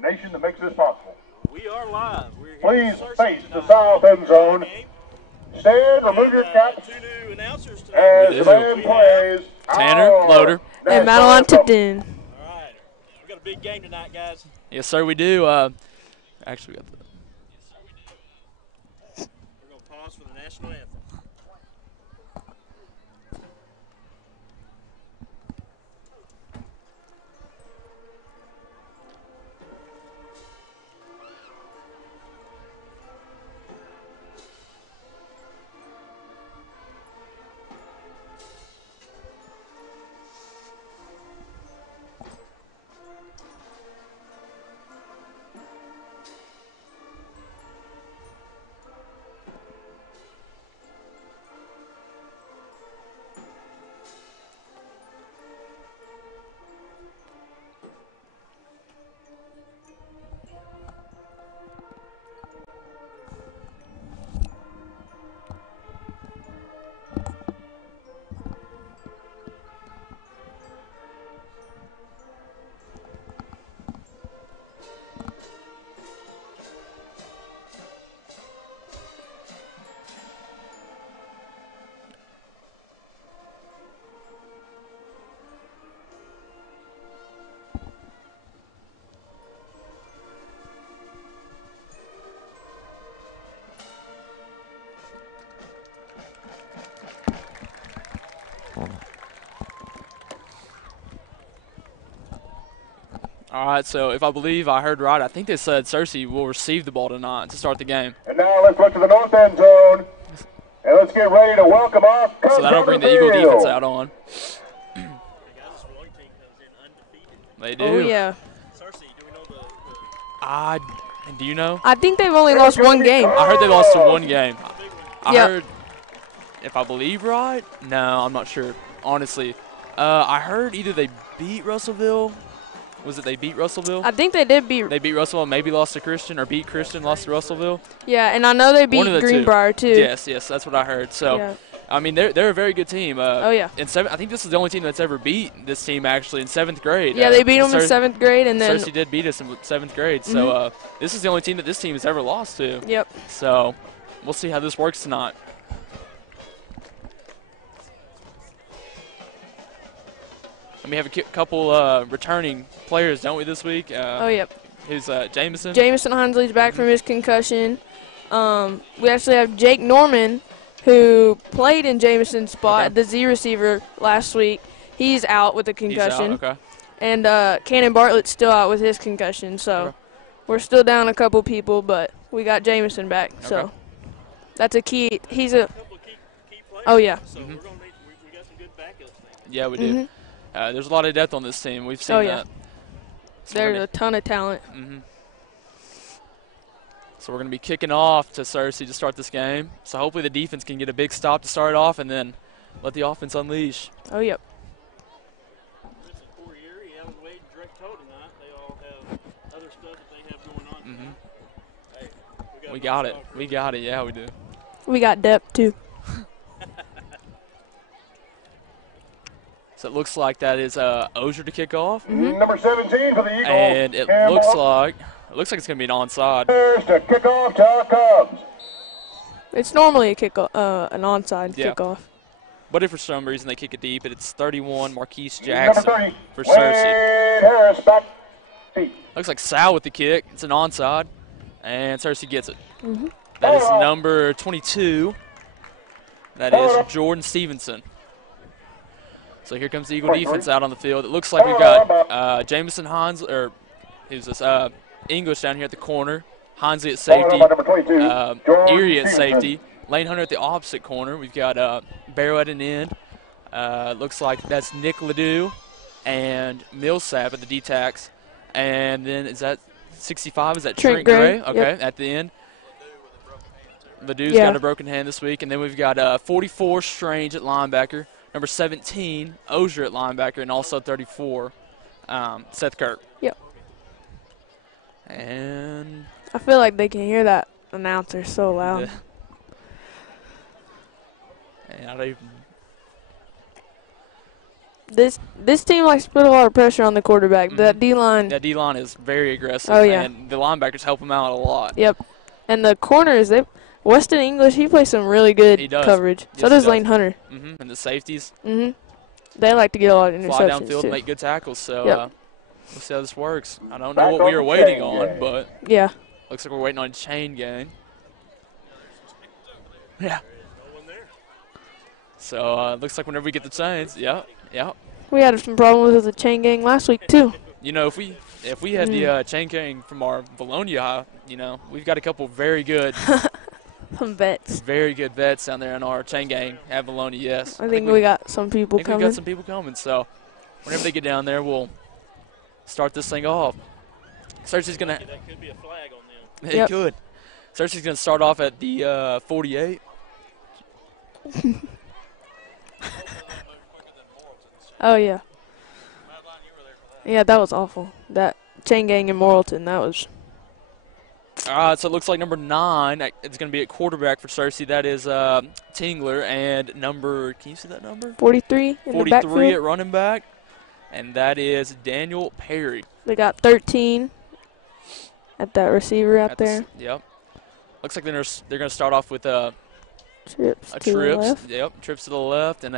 nation that makes this possible. We are live. Please face the south end zone. Stand, remove your caps. Two new announcers As today. the band plays Tanner, Loader. And Madeline Tipton. All right. We got a big game tonight, guys. Yes, sir, we do. Actually, we got the. We're going to pause for the national anthem. All right, so if I believe I heard right, I think they said Searcy will receive the ball tonight to start the game. And now let's look to the north end zone. And let's get ready to welcome off. So that'll bring the Eagle defense out on. They do. Oh, yeah. Searcy, do we know Do you know? I think they've only lost one game. I heard they lost to one game. I Yep. heard, if I believe right, no, I'm not sure, honestly. I heard either they beat Russellville. Was it they beat Russellville? I think they did beat. They beat Russellville, maybe lost to Christian, or beat Christian, lost to Russellville. Yeah, and I know they beat One of the Greenbrier too. Yes, that's what I heard. So, Yeah. I mean, they're a very good team. Oh yeah. I think this is the only team that's ever beat this team actually in 7th grade. Yeah, they beat them in 7th grade, and then Searcy did beat us in 7th grade. So this is the only team that this team has ever lost to. Yep. So we'll see how this works tonight. And we have a couple returning players, don't we, this week? Oh, yep. Who's Jameson? Jameson Hunsley's back from his concussion. We actually have Jake Norman, who played in Jameson's spot, the Z receiver, last week. He's out with a concussion. He's out, okay. And Cannon Bartlett's still out with his concussion. So we're still down a couple people, but we got Jameson back. Okay. So that's a key. He's a. key players? Oh, yeah. So we're gonna need, we got some good backups. Yeah, we do. There's a lot of depth on this team. We've seen that. So there's a ton of talent. So we're going to be kicking off to Searcy to start this game. So hopefully the defense can get a big stop to start off and then let the offense unleash. Oh, yep. We got it. We got it. Yeah, we do. We got depth, too. So it looks like that is Ozier to kick off. Number 17 for the Eagles. And it looks like it's going to be an onside. To kick off to our Cubs. It's normally an onside kickoff. But if for some reason they kick it deep, it's 31 Marquise Jackson for Searcy. Harris back. Looks like Sal with the kick. It's an onside, and Searcy gets it. That is number 22. That is Jordan Stevenson. So here comes the Eagle defense out on the field. It looks like we've got Jameson Hines, or who's this? English down here at the corner. Hinsley at safety. Erie at safety. Lane Hunter at the opposite corner. We've got Barrow at an end. Looks like that's Nick Ledoux and Millsap at the D-tax. And then is that 65? Is that Trent Gray? Okay, at the end. Ledoux's got a broken hand this week. And then we've got 44 Strange at linebacker. Number 17, Ozier at linebacker, and also 34, Seth Kirk. Yep. And I feel like they can hear that announcer so loud. And I don't even. This team likes to put a lot of pressure on the quarterback. That D-line. That D-line is very aggressive. Oh, yeah. And the linebackers help him out a lot. Yep. And the corners, Weston English, he plays some really good coverage. Yes, so does Lane Hunter. And the safeties. They like to get a lot of interceptions, fly downfield too. and make good tackles. So Yep. we'll see how this works. I don't know what we were waiting on, but yeah. looks like we're waiting on a chain gang. Yeah. So looks like whenever we get the chains, yeah. We had some problems with the chain gang last week, too. You know, if we had the chain gang from our Vilonia high, you know, we've got a couple very good Some vets. very good vets down there in our chain gang at Vilonia, yes. I think we got some people coming. We got some people coming, so whenever they get down there, we'll start this thing off. Searcy's going to – That could be a flag on them. It could. Searcy's going to start off at the 48. Oh, yeah. Yeah, that was awful. That chain gang in Morrilton, that was. All right, so it looks like number 9 is going to be at quarterback for Searcy. That is Tingler, and number, can you see that number? 43 in the 43 backfield. at running back, and that is Daniel Perry. They got 13 at that receiver out there. Yep. Looks like they're going to start off with Trips to the left. Yep, trips to the left, and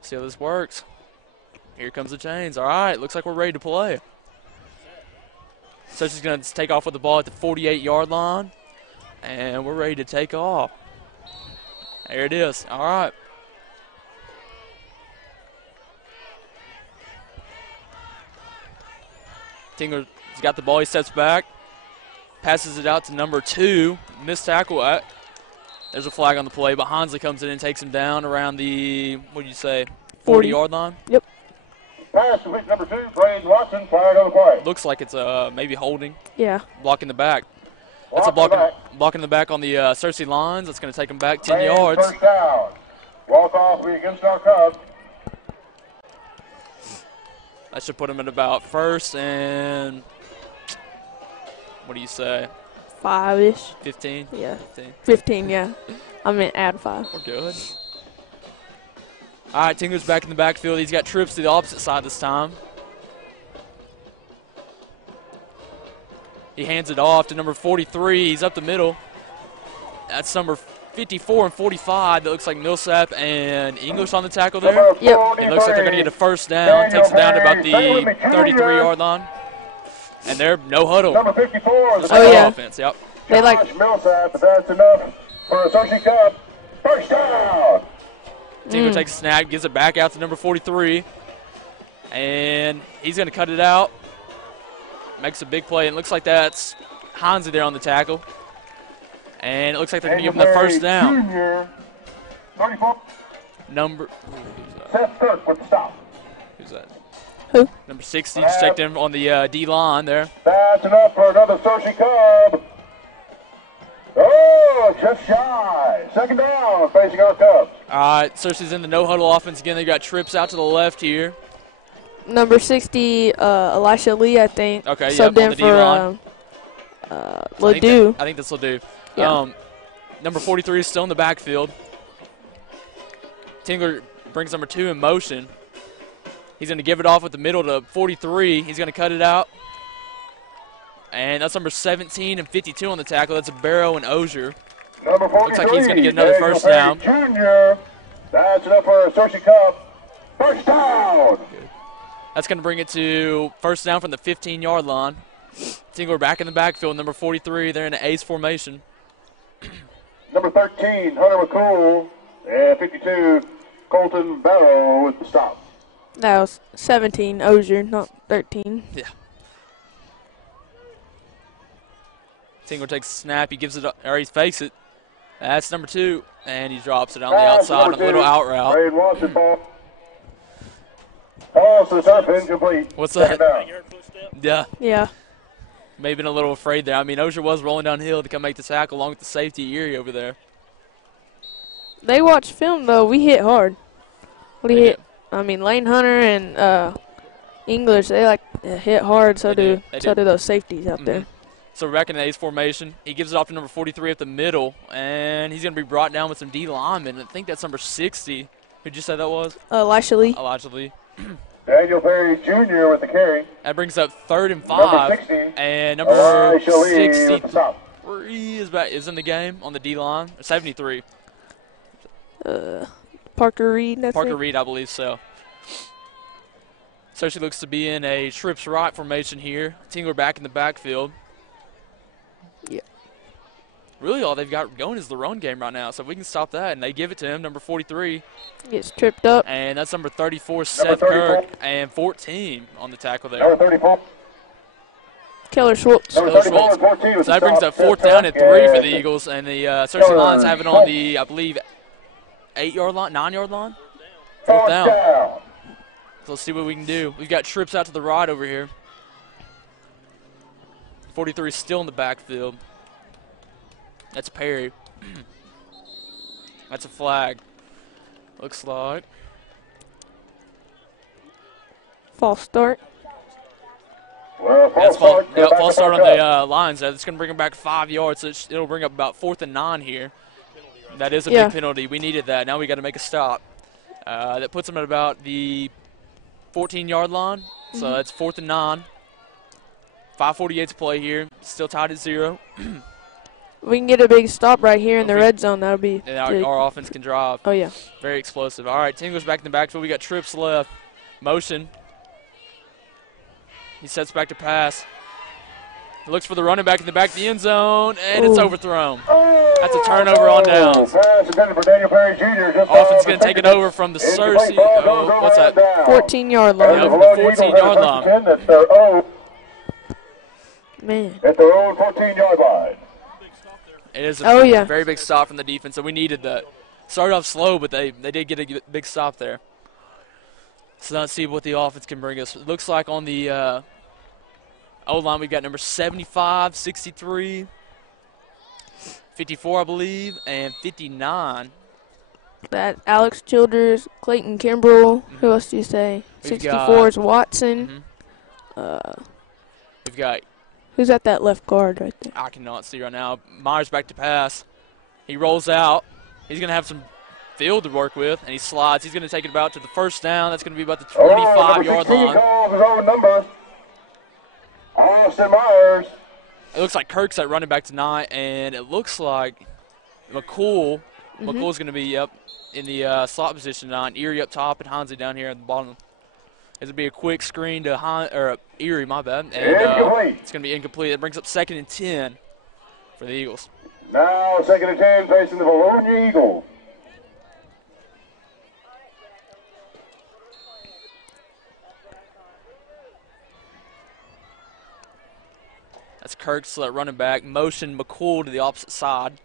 see how this works. Here comes the chains. All right, looks like we're ready to play. Searcy's going to take off with the ball at the 48-yard line, and we're ready to take off. There it is. All right. Tingler's got the ball. He steps back, passes it out to number 2. Missed tackle. There's a flag on the play, but Hansley comes in and takes him down around the, what did you say, 40-yard line? Yep. Pass to week number 2, Braden Watson, flag on the play. Looks like it's maybe holding. Yeah. Blocking the back. That's a blocking the back on the Searcy lines. That's going to take him back 10 yards. First down. Walk off will be against our Cubs. That should put him at about first and, what do you say? 5-ish. 15? Yeah. 15. 15, yeah. I meant add 5. We're good. All right, Tingler's back in the backfield. He's got trips to the opposite side this time. He hands it off to number 43. He's up the middle. That's number 54 and 45. That looks like Millsap and English on the tackle there. Yep. It looks like they're going to get a first down. Takes it down to about the 33-yard line. And they're no huddle. Number 54 is yeah. Offense, yep. They like Millsap, but that's enough for a Searcy Cub. First down. Tingler takes a snap, gives it back out to number 43. And he's going to cut it out. Makes a big play. And it looks like that's Hansi there on the tackle. And it looks like they're going to give him the first down. Junior, 34. Number. Seth Kirk with the stop. Who's that? Who? Number 60. Just checked in on the D line there. That's enough for another Searcy Cub. Oh, just shy. Second down facing our Cubs. All right, Searcy's in the no-huddle offense again. They got trips out to the left here. number 60, Elisha Lee, I think. Okay, subbed on in the D-line. for Ledoux. I think that's Ledoux. Yeah. Number 43 is still in the backfield. Tingler brings number 2 in motion. He's going to give it off with the middle to 43. He's going to cut it out. And that's number 17 and 52 on the tackle. That's Barrow and Ozier. Number 43, looks like he's going to get another first down. Junior. That's enough for a Searcy Cup. First down. That's going to bring it to first down from the 15-yard line. Tingler back in the backfield. Number 43, they're in an ace formation. Number 13, Hunter McCool. And 52, Colton Barrow with the stop. That was 17, Ozier, not 13. Yeah. Tingler takes a snap. He gives it, or he fakes it. That's number 2, and he drops it on the outside of a little out route. Ray Watson ball. Pass to the top, incomplete. What's Second that? down. Yeah. Yeah. May have been a little afraid there. I mean, Ozier was rolling downhill to come make the tackle along with the safety, Erie, over there. They watch film, though. We hit hard. We They hit. I mean, Lane Hunter and English, they like to hit hard. So They do do. those safeties out there. So we're back in the ace formation. He gives it off to number 43 at the middle, and he's going to be brought down with some D linemen. I think that's number 60. Who'd you say that was? Elisha Lee. Elijah Lee. Daniel Perry Jr. with the carry. That brings up 3rd and Number 5. 60. And number Elisha Lee with the 63 stop. is in the game on the D line. 73. Parker Reed. Parker Reed, I believe so. Searcy looks to be in a trips right formation here. Tingler back in the backfield. Yeah. Really all they've got going is the run game right now. So if we can stop that, and they give it to him, number 43. Gets tripped up. And that's number 34, Seth 34. Kirk, and 14 on the tackle there. Number 34. Keller Schwartz. Number Keller 34 Schwartz. and 14 So with that the brings stop. up 4th down and 3 for the Eagles, and the Searcy Lions have it on the, I believe, 8-yard line, 9-yard line? 4th down. So let's see what we can do. We've got trips out to the right over here. 43 is still in the backfield. That's Perry. That's a flag. Looks like. False start. Well, That's false start. false start on the lines. That's going to bring them back 5 yards. So it'll bring up about 4th and 9 here. That is a big penalty. We needed that. Now we got to make a stop. That puts them at about the 14-yard line. So that's 4th and 9. 5:48 to play here. Still tied at 0. We can get a big stop right here in the red zone. That'll be And big. our offense can drive. Oh, yeah. Very explosive. All right, Tingler's back in the backfield. We got trips left. Motion. He sets back to pass. He looks for the running back in the back of the end zone, and it's overthrown. That's a turnover on downs. Pass intended for Daniel Perry Jr. Offense going to take it over from the Searcy. Oh, what's that? 14-yard line. Yeah, from the 14-yard line. That's their own. Man. At their own 14-yard line. It is a yeah. very big stop from the defense, so we needed that. Started off slow, but they did get a big stop there. So let's see what the offense can bring us. It looks like on the O-line we've got number 75, 63, 54, I believe, and 59. That Alex Childers, Clayton Kimbrell. Who else do you say? We've 64 is Watson. We've got, Who's at that left guard right there? I cannot see right now, Myers back to pass. He rolls out. He's going to have some field to work with, and he slides. He's going to take it about to the 1st down. That's going to be about the 25-yard line. Calls his own number. Austin Myers. It looks like Kirk's at running back tonight, and it looks like McCool's going to be up in the slot position tonight. Erie up top and Hansi down here at the bottom. It'll be a quick screen to Erie, my bad. And it's going to be incomplete. It brings up 2nd and 10 for the Eagles. Now 2nd and 10 facing the Vilonia Eagles. That's Kirk's running back. Motion McCool to the opposite side.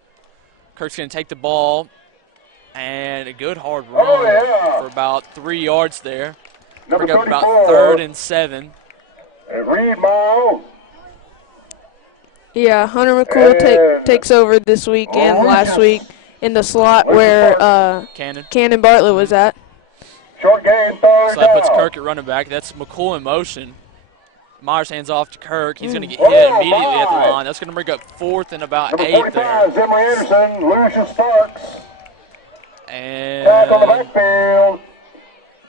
Kirk's going to take the ball, and a good hard run for about 3 yards there. Number Bring up about 34. 3rd and 7. And Reed Miles. Yeah, Hunter McCool takes over this week and last week in the slot where Cannon Bartlett was at. Short game, 3rd So that puts down. Kirk at running back. That's McCool in motion. Myers hands off to Kirk. He's going to get hit immediately at the line. That's going to bring up 4th and about Number 8 45, there. Zimri Anderson, Lucius Sparks. And Back on the backfield.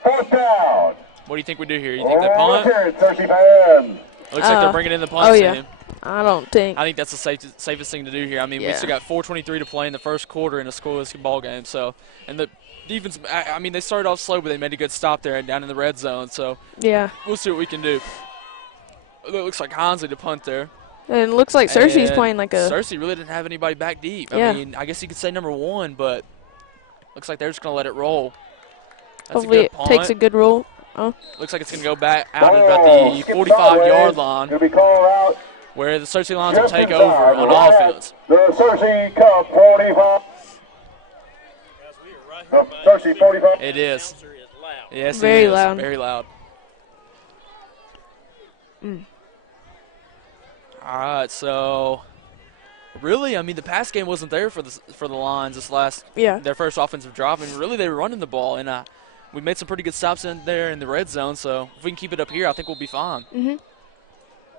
4th down. what do you think we do here? You think they punt? Searcy fans. Looks like they're bringing in the punt team. I don't think. I think that's the safest thing to do here. I mean, we still got 4:23 to play in the first quarter in a scoreless ball game. So, and the defense, I mean, they started off slow, but they made a good stop there and down in the red zone. So, we'll see what we can do. It looks like Hansley to punt there. And it looks like Searcy's playing like a. Searcy really didn't have anybody back deep. Yeah. I mean, I guess you could say number 1, but looks like they're just going to let it roll. That's Hopefully a good it punt. takes a good roll. Oh. Looks like it's going to go back out at about the 45-yard line, Gonna be called out. where the Searcy Lions will take over on offense. The Searcy Cup 45. Guys, we are right here by Searcy 45. It is. announcer is loud. Yes, Very it is. loud. Very loud. All right, so really, I mean, the pass game wasn't there for the Lions this last their first offensive drive. I mean, really, they were running the ball, and we made some pretty good stops in there in the red zone. So if we can keep it up here, I think we'll be fine.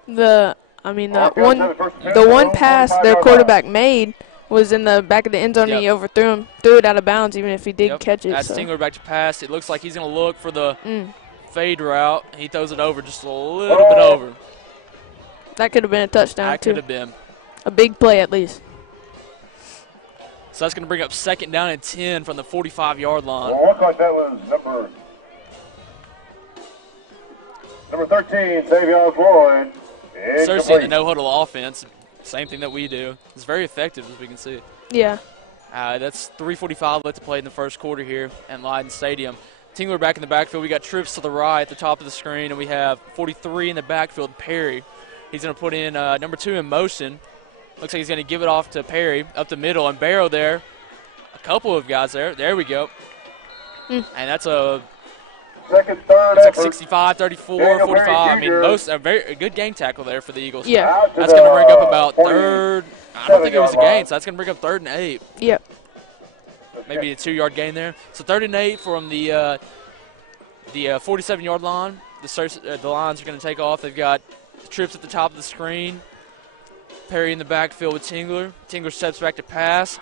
The one pass their quarterback made was in the back of the end zone and he overthrew him, threw it out of bounds even if he did catch it. That's Tingler back to pass. It looks like he's going to look for the fade route. He throws it over just a little bit over. That could have been a touchdown, That could have been. A big play at least. So that's going to bring up 2nd down and 10 from the 45-yard line. Well, looked like that was number 13, Savion Floyd. Searcy in the no-huddle offense, same thing that we do. It's very effective, as we can see. Yeah. That's 3:45 left to play in the first quarter here at Leiden Stadium. Tingler back in the backfield. We got trips to the right at the top of the screen, and we have 43 in the backfield, Perry. He's going to put in number 2 in motion. Looks like he's going to give it off to Perry up the middle, and Barrow there. A couple of guys there. There we go. And that's a second, third like effort. 65, 34, 45. I mean, a very good gang tackle there for the Eagles. Yeah. That's going to bring up about 3rd. I don't think it was a gain, so that's going to bring up 3rd and 8. Yep. Maybe a 2-yard gain there. So 3rd and 8 from the 47-yard line. The lines are going to take off. They've got trips at the top of the screen. Perry in the backfield with Tingler. Tingler steps back to pass.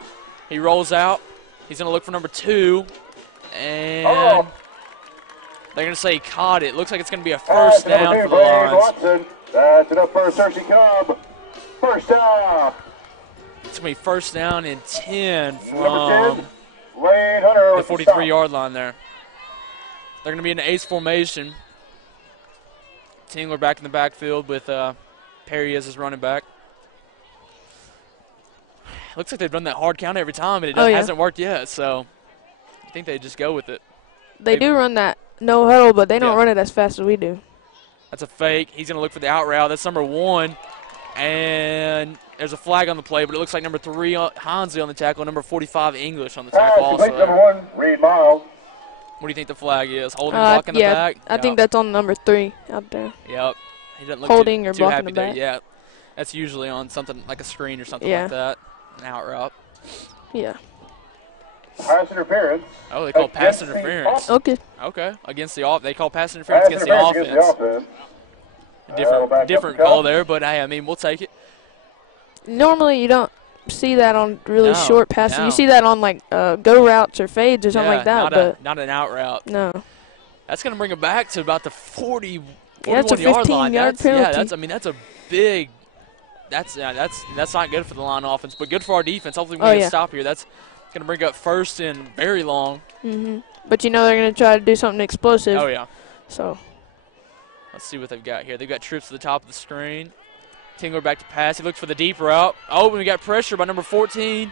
He rolls out. He's going to look for number 2. And they're going to say he caught it. Looks like it's going to be a first down for the Lions. Watson. That's enough for a Searcy Cub. First down. It's going to be first down and 10 from Wade Hunter the 43-yard line there. They're going to be in an ace formation. Tingler back in the backfield with Perry as his running back. Looks like they've done that hard count every time, and it hasn't worked yet, so I think they just go with it. They do run that no huddle, but they don't run it as fast as we do. That's a fake. He's going to look for the out route. That's number 1. And there's a flag on the play, but it looks like number 3, Hansley on the tackle, number 45, English on the tackle also. Number 1, Reed Miles. What do you think the flag is? Holding, blocking the back? I think that's on number 3 out there. Yep. He doesn't look holding or too blocking happy the there. back. Yeah. That's usually on something like a screen or something like that. An out route. Yeah. Pass interference. Oh, they call pass interference. Okay. Okay. Against the off, they call pass interference against the offense. Different call there, but hey, I mean, we'll take it. Normally, you don't see that on really short passes. You see that on like go routes or fades or something like that, not an out route. No. That's going to bring it back to about the 41 that's a yard line. Yard penalty. That's a big. That's not good for the line offense, but good for our defense. Hopefully we can stop here. That's going to bring up 1st and very long. But you know they're going to try to do something explosive. Oh yeah. So. Let's see what they've got here. They've got trips to the top of the screen. Tingler back to pass. He looks for the deep route. Oh, and we got pressure by number 14.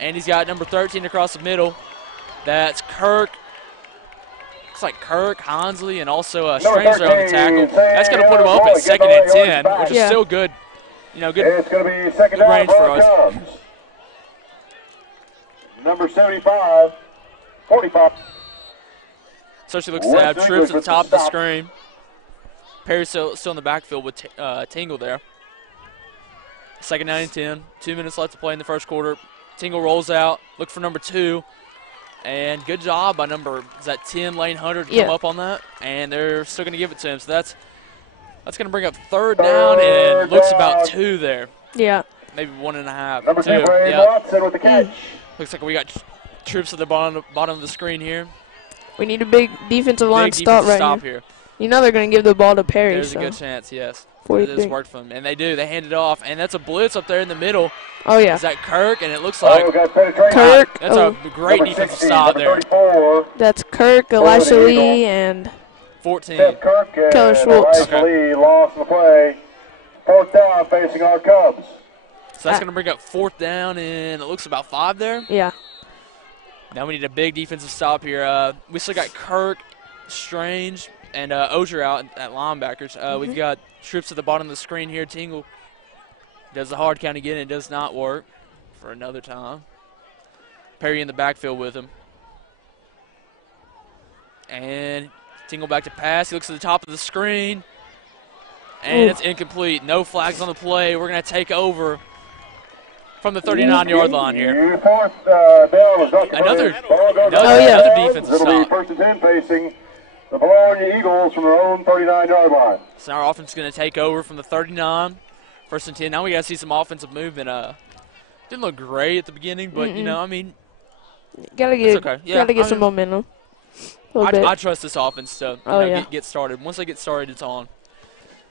And he's got number 13 across the middle. That's Kirk. Looks like Kirk, Hansley, and also Stranger on the tackle. That's going to put him up at 2nd and 10, which is still good. You know, good, it's going to be second good range for us. Number 75, 45. Searcy looks to have trips at the top of the screen. Perry's still in the backfield with Tingle there. 2nd down and 10. 2 minutes left to play in the first quarter. Tingle rolls out. Look for number 2. And good job by number, is that 10, Lane Hunter, to come up on that. And they're still going to give it to him. So that's going to bring up 3rd down, and looks about 2 there. Yeah. Maybe 1.5. Number 2, Wade Watson with the catch. Looks like we got trips at the bottom of the screen here. We need a big defensive line stop here. You know they're going to give the ball to Perry. There's a good chance, yes. It has worked for them. And they do. They hand it off. And that's a blitz up there in the middle. Oh, yeah. Is that Kirk? And it looks like Kirk. That's a great defensive stop there. 34. That's Kirk, Elisha Lee, and 14. Kirk and Keller Schwartz. Elisha Lee lost the play. 4th down facing our Cubs. So that's going to bring up 4th down, and it looks about 5 there. Yeah. Now we need a big defensive stop here. We still got Kirk, Strange, and Ozier out at linebackers. We've got trips at the bottom of the screen here. Tingle does the hard count again. It does not work for another time. Perry in the backfield with him. And Tingle back to pass. He looks at the top of the screen. And it's incomplete. No flags on the play. We're going to take over from the 39-yard line here. Another defensive stop. 1st and 10 facing the Vilonia Eagles from their own 39-yard line. So our offense is going to take over from the 39. 1st and 10. Now we got to see some offensive movement. Didn't look great at the beginning, but, you know, I mean, Gotta get, it's okay. Yeah, gotta get some momentum. I trust this offense to get started. Once they get started, it's on.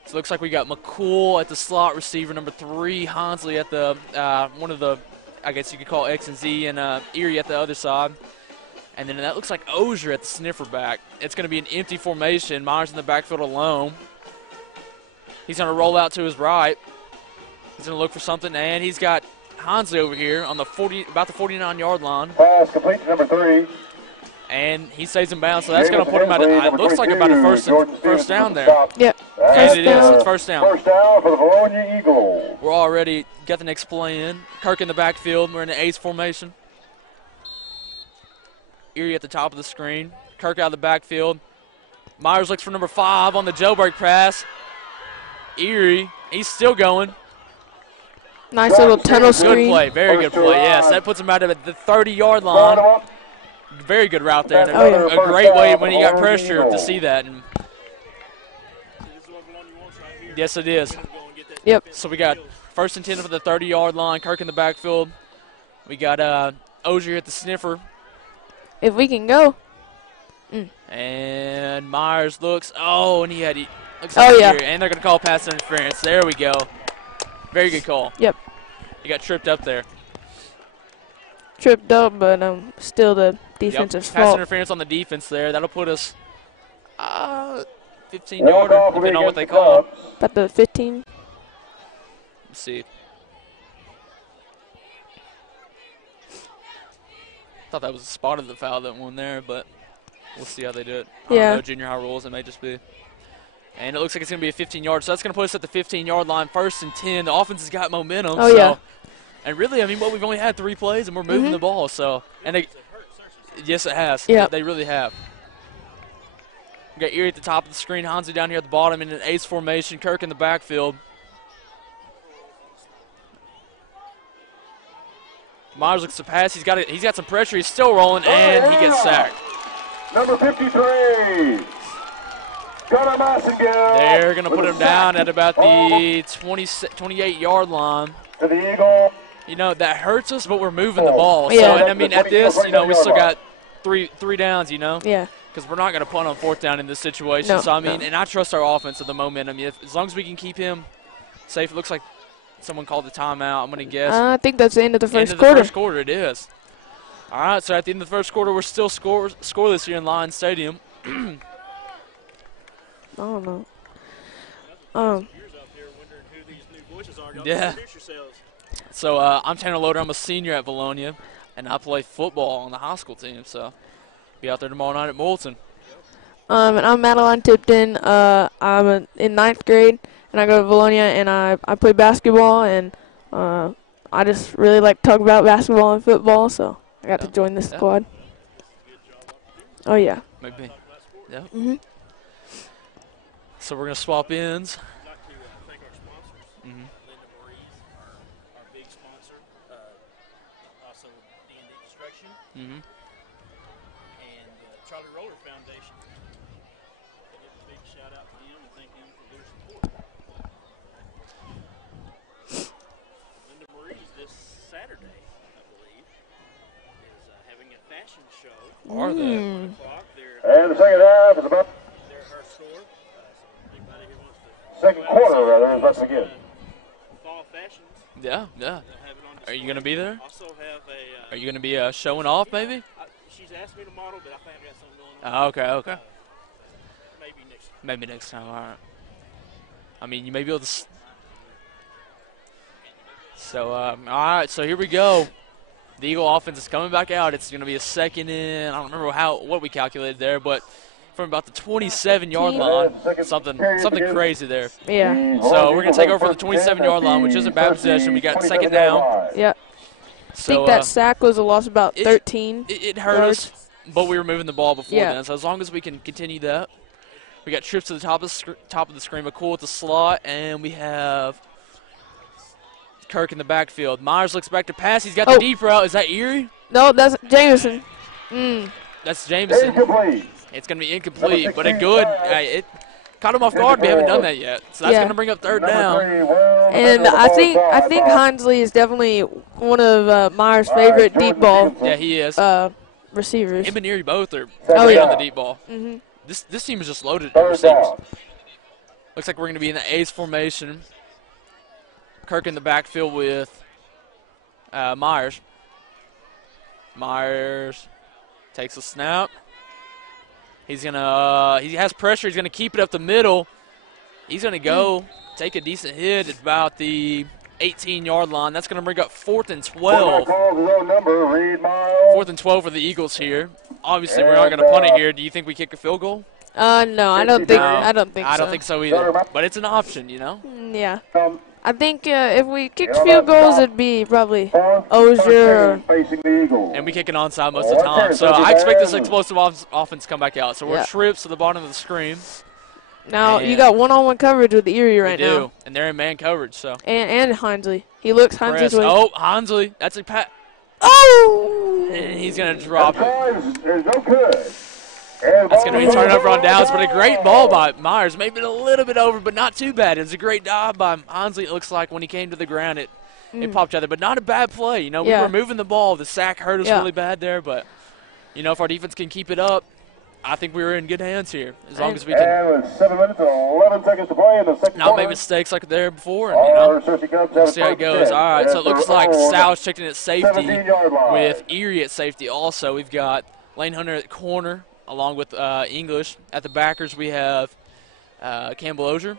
So it looks like we got McCool at the slot receiver, number 3, Honsley at the one of the, I guess you could call X and Z, and Erie at the other side. And then that looks like Ozier at the sniffer back. It's going to be an empty formation. Myers in the backfield alone. He's going to roll out to his right. He's going to look for something, and he's got Honsley over here on the about the 49-yard line. Pass complete to number 3. And he stays in bounds, so that's going to put him at it looks like about a first down there. Yep. And it is. It's first down. First down for the Vilonia Eagles. We're already got the next play in. Kirk in the backfield. We're in the ace formation. Erie at the top of the screen. Kirk out of the backfield. Myers looks for number 5 on the jailbreak pass. Erie, he's still going. Nice little tunnel screen. Good play. Very good play. Yes, that puts him out at the 30-yard line. Very good route there. And a great way when he got pressure to see that. And yes, it is. Yep. So we got first and 10 for the 30-yard line. Kirk in the backfield. We got Ozier at the sniffer. If we can go. And Myers looks. Oh, and he looks like here. And they're going to call pass interference. There we go. Very good call. Yep. He got tripped up there. Tripped up, but still the defensive fault. Pass interference on the defense there. That'll put us 15-yarder, depending on what they call. About the 15. Let's see. Thought that was a spot of the foul, that one there, but we'll see how they do it. I don't know, junior high rules, it may just be. And it looks like it's going to be a 15-yard, so that's going to put us at the 15-yard line, first and 10. The offense has got momentum. Oh, yeah. And really, I mean, we've only had 3 plays, and we're moving the ball. So, and yes, it has. Yeah, they really have. We got Erie at the top of the screen, Hansi down here at the bottom in an ace formation. Kirk in the backfield. Myers looks to pass. He's got some pressure. He's still rolling, and he gets sacked. Number 53. They're going to put him down at about the 28-yard line. To the Eagle. You know, that hurts us, but we're moving the ball. So, and I mean, at this, you know, we still got three downs, you know? Yeah. Because we're not going to punt on 4th down in this situation. No, so, I mean, and I trust our offense at the momentum. As long as we can keep him safe, it looks like someone called the timeout, I'm going to guess. I think that's the end of the first quarter. End of the first quarter, it is. All right, so at the end of the first quarter, we're still scoreless here in Lions Stadium. I don't know. Yeah. So I'm Tanner Loader. I'm a senior at Vilonia, and I play football on the high school team. So be out there tomorrow night at Moulton. And I'm Madeline Tipton. I'm in 9th grade, and I go to Vilonia, and I play basketball, and I just really like to talk about basketball and football, so I got to join this squad. Oh, yeah. Maybe. Yeah. So we're going to swap ends. And Charlie Roller Foundation. Give a big shout out to them and thank them for their support. Linda Marie's this Saturday, I believe, is having a fashion show. Are they? 1 o'clock. And the second half is about. They're her store. So anybody who wants to. Second quarter, rather, let's begin. Fall fashions. Yeah. Are you going to be there? Also have a. Are you going to be showing off, maybe? She's asked me to model, but I think I got something going on. Okay. Maybe next time. All right. I mean, you may be able to. So, all right. So here we go. The Eagle offense is coming back out. It's going to be a second in. I don't remember what we calculated there, but from about the 27-yard line, something crazy there. Yeah. So we're going to take over for the 27-yard line, which isn't bad possession. We got second down. Yeah. So, I think that sack was a loss about 13. It hurt us, but we were moving the ball before Yeah. then. So as long as we can continue that. We got trips to the top of the screen. McCool at the slot, and we have Kirk in the backfield. Myers looks back to pass. He's got the deep route. Is that Erie? No, that's Jameson. That's Jameson. Incomplete. It's going to be incomplete, but a good caught him off guard. We haven't done that yet, so that's going to bring up third down. And I think Hinsley is definitely one of Myers' favorite deep ball. Yeah, he is. Receivers. Him and Erie both are Oh, great yeah. on the deep ball. Mm-hmm. This team is just loaded at receivers. Looks like we're going to be in the ace formation. Kirk in the backfield with Myers. Myers takes a snap. He's gonna. He has pressure. He's gonna keep it up the middle. He's gonna go take a decent hit at about the 18-yard line. That's gonna bring up 4th and 12. 4th and 12 for the Eagles here. Obviously, we're not gonna punt it here. Do you think we kick a field goal? No, I don't think. No, I don't think so. I don't think so either. But it's an option, you know. Yeah. I think if we kicked field goals, it'd be probably Ozier. And we kick an onside most of the time. So I expect this explosive offense to come back out. So we're trips to the bottom of the screen. Now, you got one-on-one coverage with Erie right now. They do, and they're in man coverage. So. And Hinsley. He looks Hinsley's way. Oh, Hinsley. That's a pat. Oh! And he's going to drop it. That's That's going to be turned over on downs, but a great ball by Myers. Maybe a little bit over, but not too bad. It was a great dive by Hinsley. It looks like when he came to the ground, it popped out there, but not a bad play. You know, we were moving the ball. The sack hurt us really bad there, but, you know, if our defense can keep it up, I think we were in good hands here as long as we can. And with 7 minutes and 11 seconds to play in the second Not quarter. make mistakes like there before, and, you know, Searcy Cubs we'll have see how it first goes. and All right, so it looks like Sal's checked in at safety 17-yard line. with Erie at safety also. We've got Lane Hunter at corner along with English. At the backers, we have Campbell Ozier,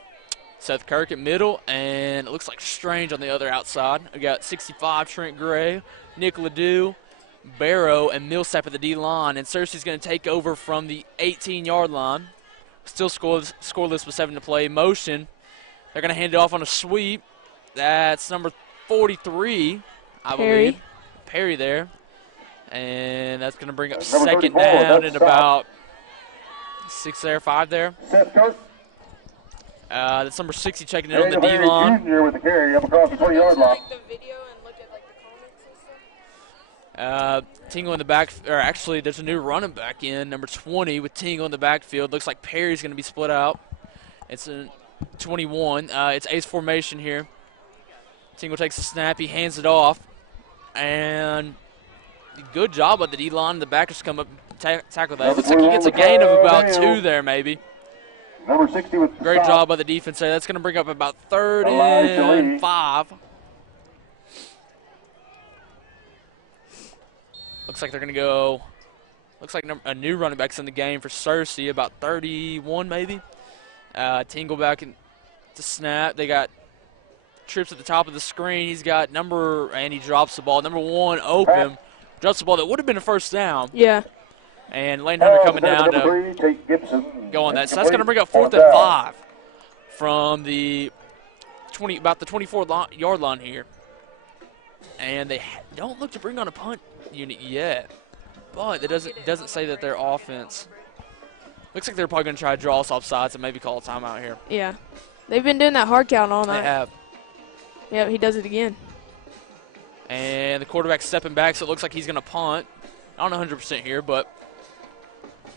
Seth Kirk at middle, and it looks like Strange on the other outside. We got 65 Trent Gray, Nick Ledoux, Barrow, and Millsap at the D-line. And Searcy's going to take over from the 18-yard line. Still scoreless with 7 to play. Motion. They're going to hand it off on a sweep. That's number 43, I believe. Perry there. And that's going to bring up second down and about 6 there, 5 there. Seth Kirk. That's number 60 checking in on the D-line. Junior with the carry up across the 20-yard line. Tingle in the back, or actually there's a new running back in, number 20 with Tingle in the backfield. Looks like Perry's going to be split out. It's a 21. It's ace formation here. Tingle takes a snap. He hands it off. And good job by the D-line. The backers come up and tackle that. Looks like he gets a gain of about 2 there maybe. Number 60 with Great job by the defense there. That's going to bring up about 3rd and 5. Looks like they're going to go, looks like a new running back's in the game for Searcy, about 31 maybe. Tingle back in to snap. They got trips at the top of the screen. He's got and he drops the ball. Number 1 open, drops the ball that would have been a first down. Yeah. And Lane Hunter coming down to go on that. So that's going to bring up 4th and 5 from the about the 24-yard line here. And they don't look to bring on a punt unit yet, but it doesn't say that their offense. Looks like they're probably going to try to draw us off sides and maybe call a timeout here. Yeah, they've been doing that hard count all night. They have. Yeah, he does it again. And the quarterback's stepping back, so it looks like he's going to punt. Not 100% here, but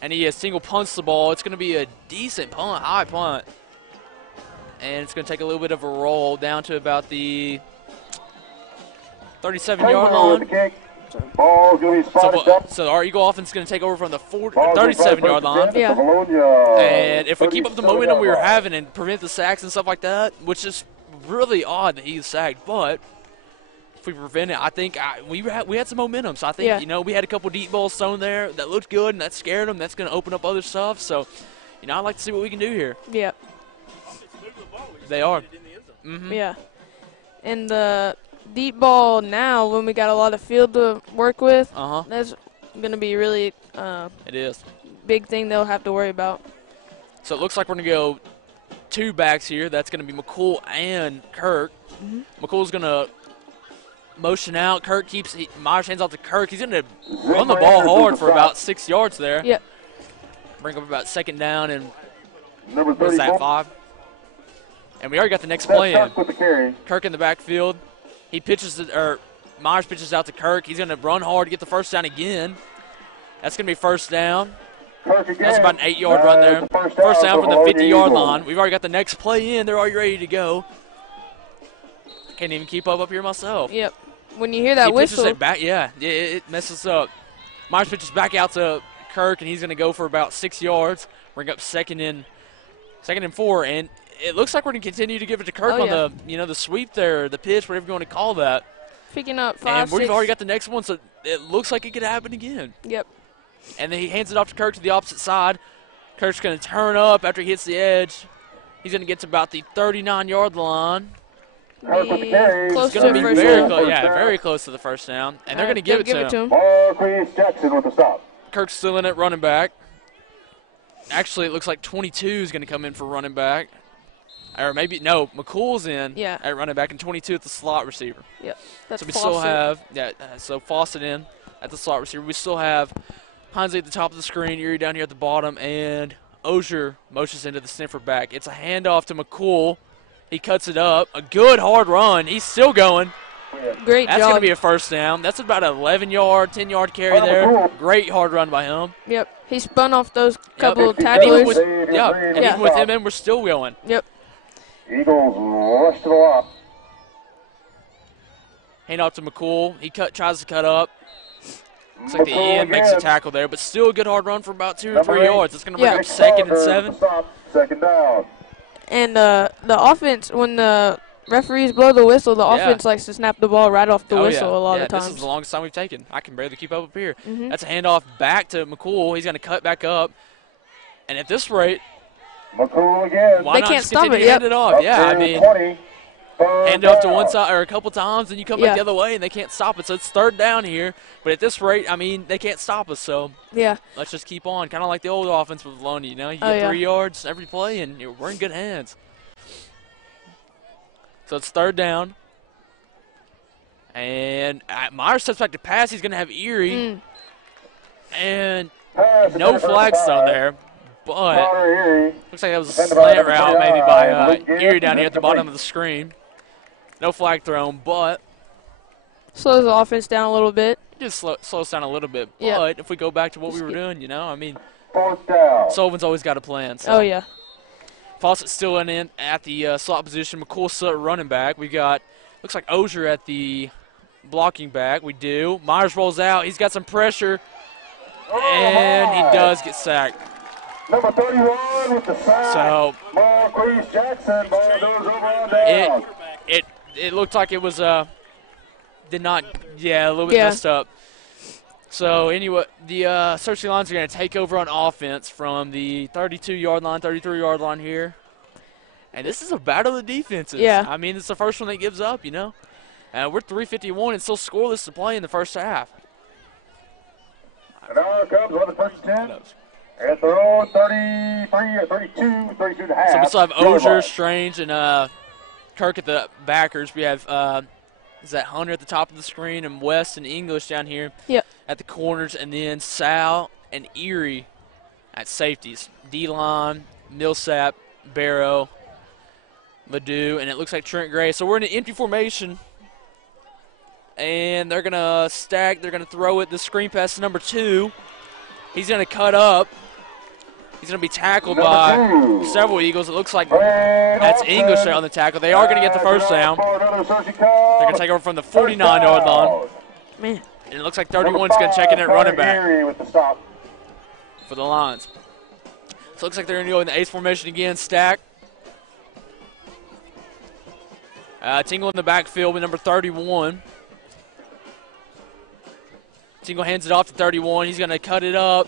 and he has single punts the ball. It's going to be a decent punt, high punt, and it's going to take a little bit of a roll down to about the 37-yard line. So our Eagle offense is going to take over from the 37-yard line. Yeah. And if we keep up the momentum we were having and prevent the sacks and stuff like that, which is really odd that he's sacked, but if we prevent it, I think we had some momentum. So I think, you know, we had a couple deep balls thrown there that looked good and that scared them. That's going to open up other stuff. So, you know, I'd like to see what we can do here. Yeah. They are. Mm-hmm. Yeah. And the deep ball now, when we got a lot of field to work with, that's going to be really it is big thing they'll have to worry about. So it looks like we're going to go 2 backs here. That's going to be McCool and Kirk. McCool's going to motion out. Kirk Myers hands off to Kirk. He's going to run the ball hard for about 6 yards there. Yep. Bring up about 2nd down and what's that 5. And we already got the next play in. Kirk in the backfield. He Myers pitches out to Kirk. He's going to run hard to get the first down again. That's going to be first down. That's about an 8-yard run there. First down from the 50-yard line. We've already got the next play in. They're already ready to go. Can't even keep up here myself. Yep. When you hear that whistle. It back, it messes up. Myers pitches back out to Kirk, and he's going to go for about 6 yards. Bring up second and 4, and it looks like we're going to continue to give it to Kirk on the sweep there, the pitch, whatever you want to call that. Picking up 5, and 6. we've already got the next one, so it looks like it could happen again. Yep. And then he hands it off to Kirk to the opposite side. Kirk's going to turn up after he hits the edge. He's going to get to about the 39-yard line. Close it's going to be very close to the first down. And they're going to give it to him. Marquise Jackson with the stop. Kirk's still in at running back. Actually, it looks like 22 is going to come in for running back. Or maybe, no, McCool's in at running back and 22 at the slot receiver. Yep. That's so we Fawcett. still have, so Fawcett in at the slot receiver. We still have Heinze at the top of the screen, Erie down here at the bottom, and Osier motions into the sniffer back. It's a handoff to McCool. He cuts it up. A good hard run. He's still going. Great That's job. going to be a first down. That's about an 11-yard, 10-yard carry there. Great hard run by him. Yep. He spun off those couple of tacklers. Even with him in, we're still going. Yep. Eagles rush to the line. Hand off to McCool. He tries to cut up. Looks like the end makes a tackle there, but still a good hard run for about 2 or 3 yards. It's going to bring up second and 7. Second down. And the offense, when the referees blow the whistle, the offense likes to snap the ball right off the whistle a lot of times. This is the longest time we've taken. I can barely keep up here. That's a handoff back to McCool. He's going to cut back up. And at this rate, McCool again. Why not just continue to hand it off? Yeah, I mean, hand it off to one side or a couple times, and you come back the other way, and they can't stop it. So it's third down here. But at this rate, I mean, they can't stop us. So let's just keep on. Kind of like the old offense with Vilonia. You know, you get 3 yards every play, and we're in good hands. So it's third down. And Myers steps back to pass. He's going to have Erie. And no flags thrown there. But looks like that was a slant route maybe by Erie down here at the bottom of the screen. No flag thrown, but slows the offense down a little bit. Just slows down a little bit. But if we go back to what we were doing, you know, I mean, Sullivan's always got a plan. So. Fawcett's still in at the slot position. McCool still at running back. We got, looks like Osier at the blocking back. We do. Myers rolls out. He's got some pressure, and he does get sacked. Number 31 with the sack. So Marquise Jackson. Ball goes over on down. It looked like it was a little bit messed up. So anyway, the Searcy Lions are going to take over on offense from the 32-yard line, 33-yard line here. And this is a battle of defenses. Yeah. I mean, it's the first one that gives up, you know. We're 3:51 and still scoreless to play in the first half. And now comes on the first 10. At their own 33 or 32 and a half. So we still have Osier, Strange, and Kirk at the backers. We have is that Hunter at the top of the screen and West and English down here at the corners, and then Sal and Erie at safeties. D-line, Millsap, Barrow, Ledoux, and it looks like Trent Gray. So we're in an empty formation, and they're going to stack. They're going to throw it. The screen pass to number 2. He's going to cut up. He's going to be tackled by several Eagles. It looks like that's English there on the tackle. They are going to get the first down. They're going to take over from the 49-yard line. Man. And it looks like 31 is going to check in at running back for the Lions. So it looks like they're going to go in the ace formation again, stack. Tingle in the backfield with number 31. Tingle hands it off to 31. He's going to cut it up.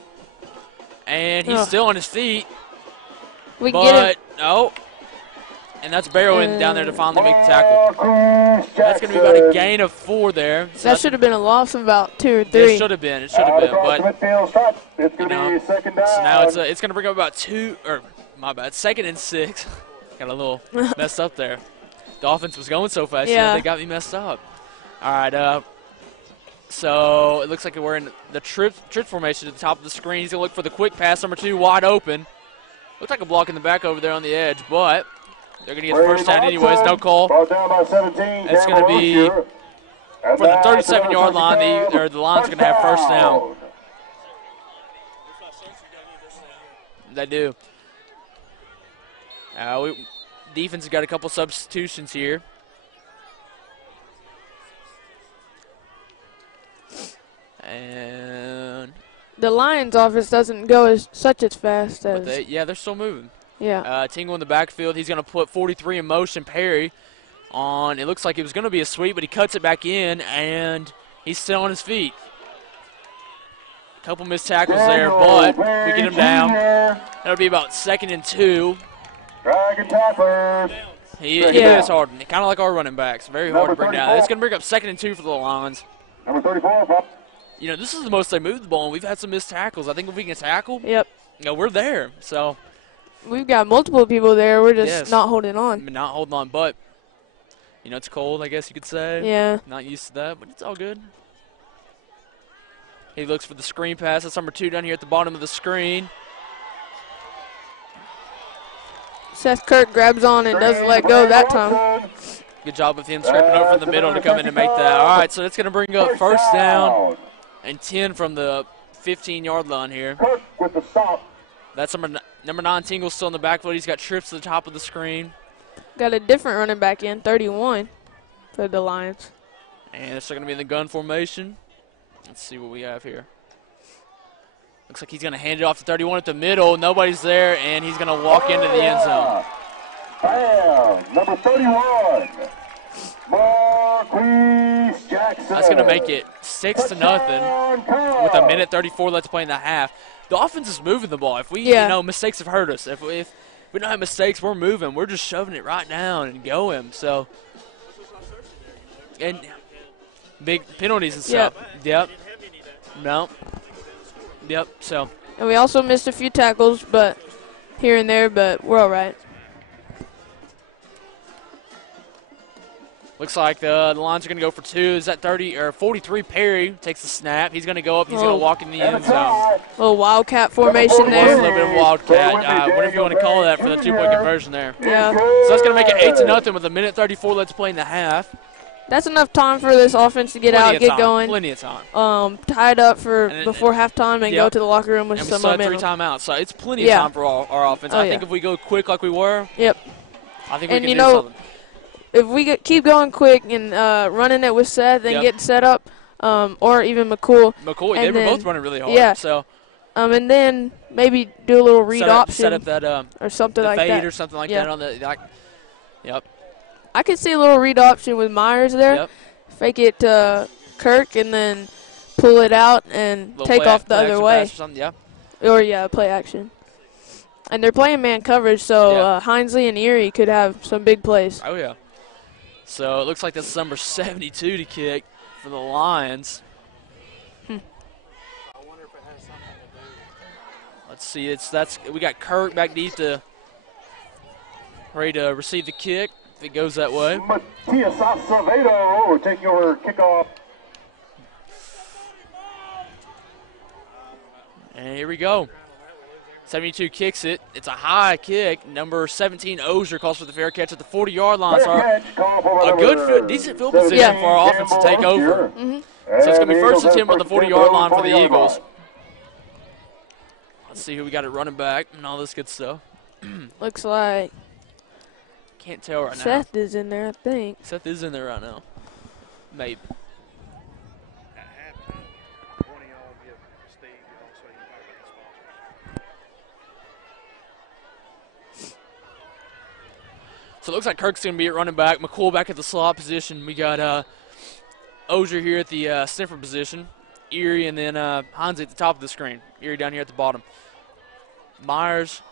And he's still on his feet. We can get him. No. And that's Barrow down there to finally make the tackle. That's going to be about a gain of 4 there. So that should have been a loss of about 2 or 3. It should have been. It should have been. But you know, so now it's going to bring up about 2, or my bad, 2nd and 6. Got a little messed up there. The offense was going so fast, you know, they got me messed up. All right, so it looks like we're in the trip formation at the top of the screen. He's going to look for the quick pass, number 2, wide open. Looks like a block in the back over there on the edge, but they're going to get the first down anyways. No call. It's going to be for the 37-yard line. The line's going to have first down. They do. Defense has got a couple substitutions here. And the Lions' offense doesn't go as fast as. they're still moving. Yeah. Tingle in the backfield. He's going to put 43 in motion. Perry on. It looks like it was going to be a sweep, but he cuts it back in, and he's still on his feet. A couple missed tackles there, but we get him down. That'll be about 2nd and 2. Dragon tackler. He is hard, kind of like our running backs. Very hard to bring down. It's going to bring up 2nd and 2 for the Lions. Number 34. You know, this is the most they moved the ball, and we've had some missed tackles. I think if we can tackle, yep, we're there. So we've got multiple people there. We're just not holding on. Not holding on, but it's cold, I guess you could say. Yeah. Not used to that, but it's all good. He looks for the screen pass. That's number 2 down here at the bottom of the screen. Seth Kirk grabs on and doesn't let go that time. Good job of him scraping over in the middle to come in and make that. All right, so that's going to bring up 1st down and 10 from the 15-yard line here. Kirk with the stop. That's number 9, Tingle, still in the backfield. He's got trips to the top of the screen. Got a different running back in, 31 for the Lions. And they're still going to be in the gun formation. Let's see what we have here. Looks like he's going to hand it off to 31 at the middle. Nobody's there, and he's going to walk into the end zone. Bam! Number 31, Marquise Jackson. That's going to make it 6-0 with 1:34 left to play in the half. The offense is moving the ball. If we, mistakes have hurt us. If we don't have mistakes, we're moving. We're just shoving it right down and going. So, and big penalties and stuff. Yep. No. Yep. So. And we also missed a few tackles, but here and there, but we're all right. Looks like the Lions are going to go for 2. Is that 43? Perry takes the snap. He's going to go up. He's going to walk in the end zone. Little wildcat formation there. A little bit of wildcat, whatever you want to call that for the 2-point conversion there. Yeah. So that's going to make it 8-0 with 1:34 left to play in the half. That's enough time for this offense to get out, get going. Plenty of time. Tie it up before halftime and go to the locker room with some momentum. And we still have 3 timeouts, so it's plenty of time for our offense. I think if we go quick like we were, I think we can do something. If we keep going quick and running it with Seth and getting set up, or even McCool. They were both running really hard. Yeah. So. And then maybe do a little read option. Set up that or something like that. Fade or something like that on the Yep. I could see a little read option with Myers there. Yep. Fake it to Kirk and then pull it out and take off the other way. Or play action. And they're playing man coverage, so Hinesley and Erie could have some big plays. Oh, yeah. So it looks like that's number 72 to kick for the Lions. I wonder if it has something to do. Let's see. We got Kirk back deep ready to receive the kick if it goes that way. Matias Acevedo taking over kickoff. And here we go. 72 kicks it. It's a high kick. Number 17, Ozier, calls for the fair catch at the 40-yard line. So a decent field position for our offense to take over. Mm-hmm. So it's going to be 1st and 10 on the 40-yard line for the Eagles. Let's see who we got at running back and all this good stuff. Looks like can't tell right now. Seth is in there, I think. Seth is in there right now. Maybe. So it looks like Kirk's going to be at running back. McCool back at the slot position. We got Ozier here at the sniffer position. Erie and then Hansi at the top of the screen. Erie down here at the bottom. Myers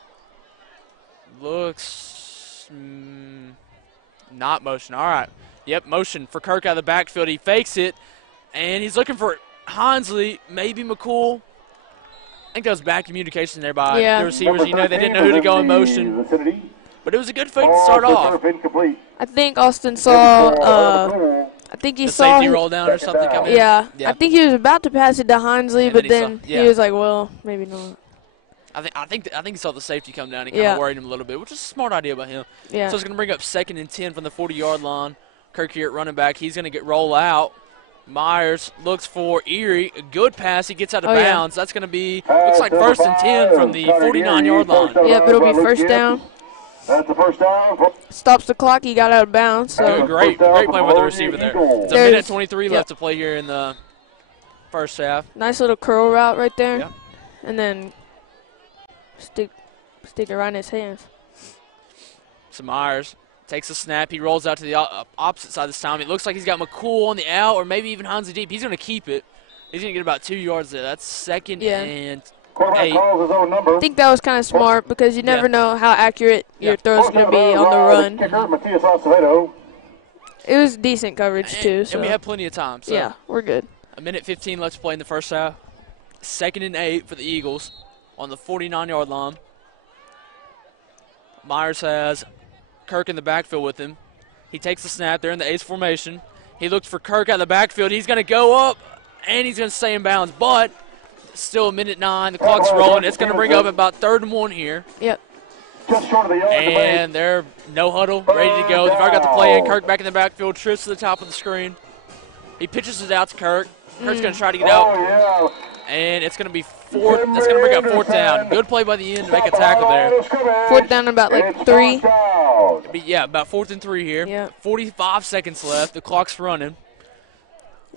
looks not motion. All right. Yep, motion for Kirk out of the backfield. He fakes it, and he's looking for Hansley, maybe McCool. I think that was bad communication there by the receivers. They didn't know who to go in motion. But it was a good fake to start off. I think Austin saw, I think he saw safety roll down or something come in. Yeah, I think he was about to pass it to Hinesley, but then he was like, well, maybe not. I think he saw the safety come down. He kind of worried him a little bit, which is a smart idea by him. Yeah. So it's going to bring up 2nd and 10 from the 40-yard line. Kirk here at running back. He's going to roll out Myers looks for Erie. A good pass. He gets out of Oh, yeah. bounds. That's going to be, looks like 1st and 10 from the 49-yard line. Yep, it'll be first down. That's the first down. Stops the clock. He got out of bounds. So. Good, great play by the receiver there. It's a minute 23 left to play here in the first half. Nice little curl route right there. Yeah. And then stick it right in his hands. So Myers takes a snap. He rolls out to the opposite side this time. It looks like he's got McCool on the out or maybe even Hansi deep. He's going to keep it. He's going to get about 2 yards there. That's second and 8. I think that was kind of smart because you never know how accurate your throw's going to be on the run. It was decent coverage, too. So. And we have plenty of time. So yeah, we're good. A minute 15 left to play in the first half. 2nd and 8 for the Eagles on the 49-yard line. Myers has Kirk in the backfield with him. He takes the snap. They're in the ace formation. He looks for Kirk out of the backfield. He's going to go up, and he's going to stay in bounds. But still a minute 9. The clock's rolling. It's going to bring up about 3rd and 1 here. Yep. Just short of the yard. And they're no huddle, ready to go. They've already got the play in. Kirk back in the backfield, trips to the top of the screen. He pitches it out to Kirk. Kirk's going to try to get out. And it's going to be 4th. That's going to bring up 4th down. Good play by the end to make a tackle there. 4th down about like 3. Yeah, about 4th and 3 here. Yeah. 45 seconds left. The clock's running.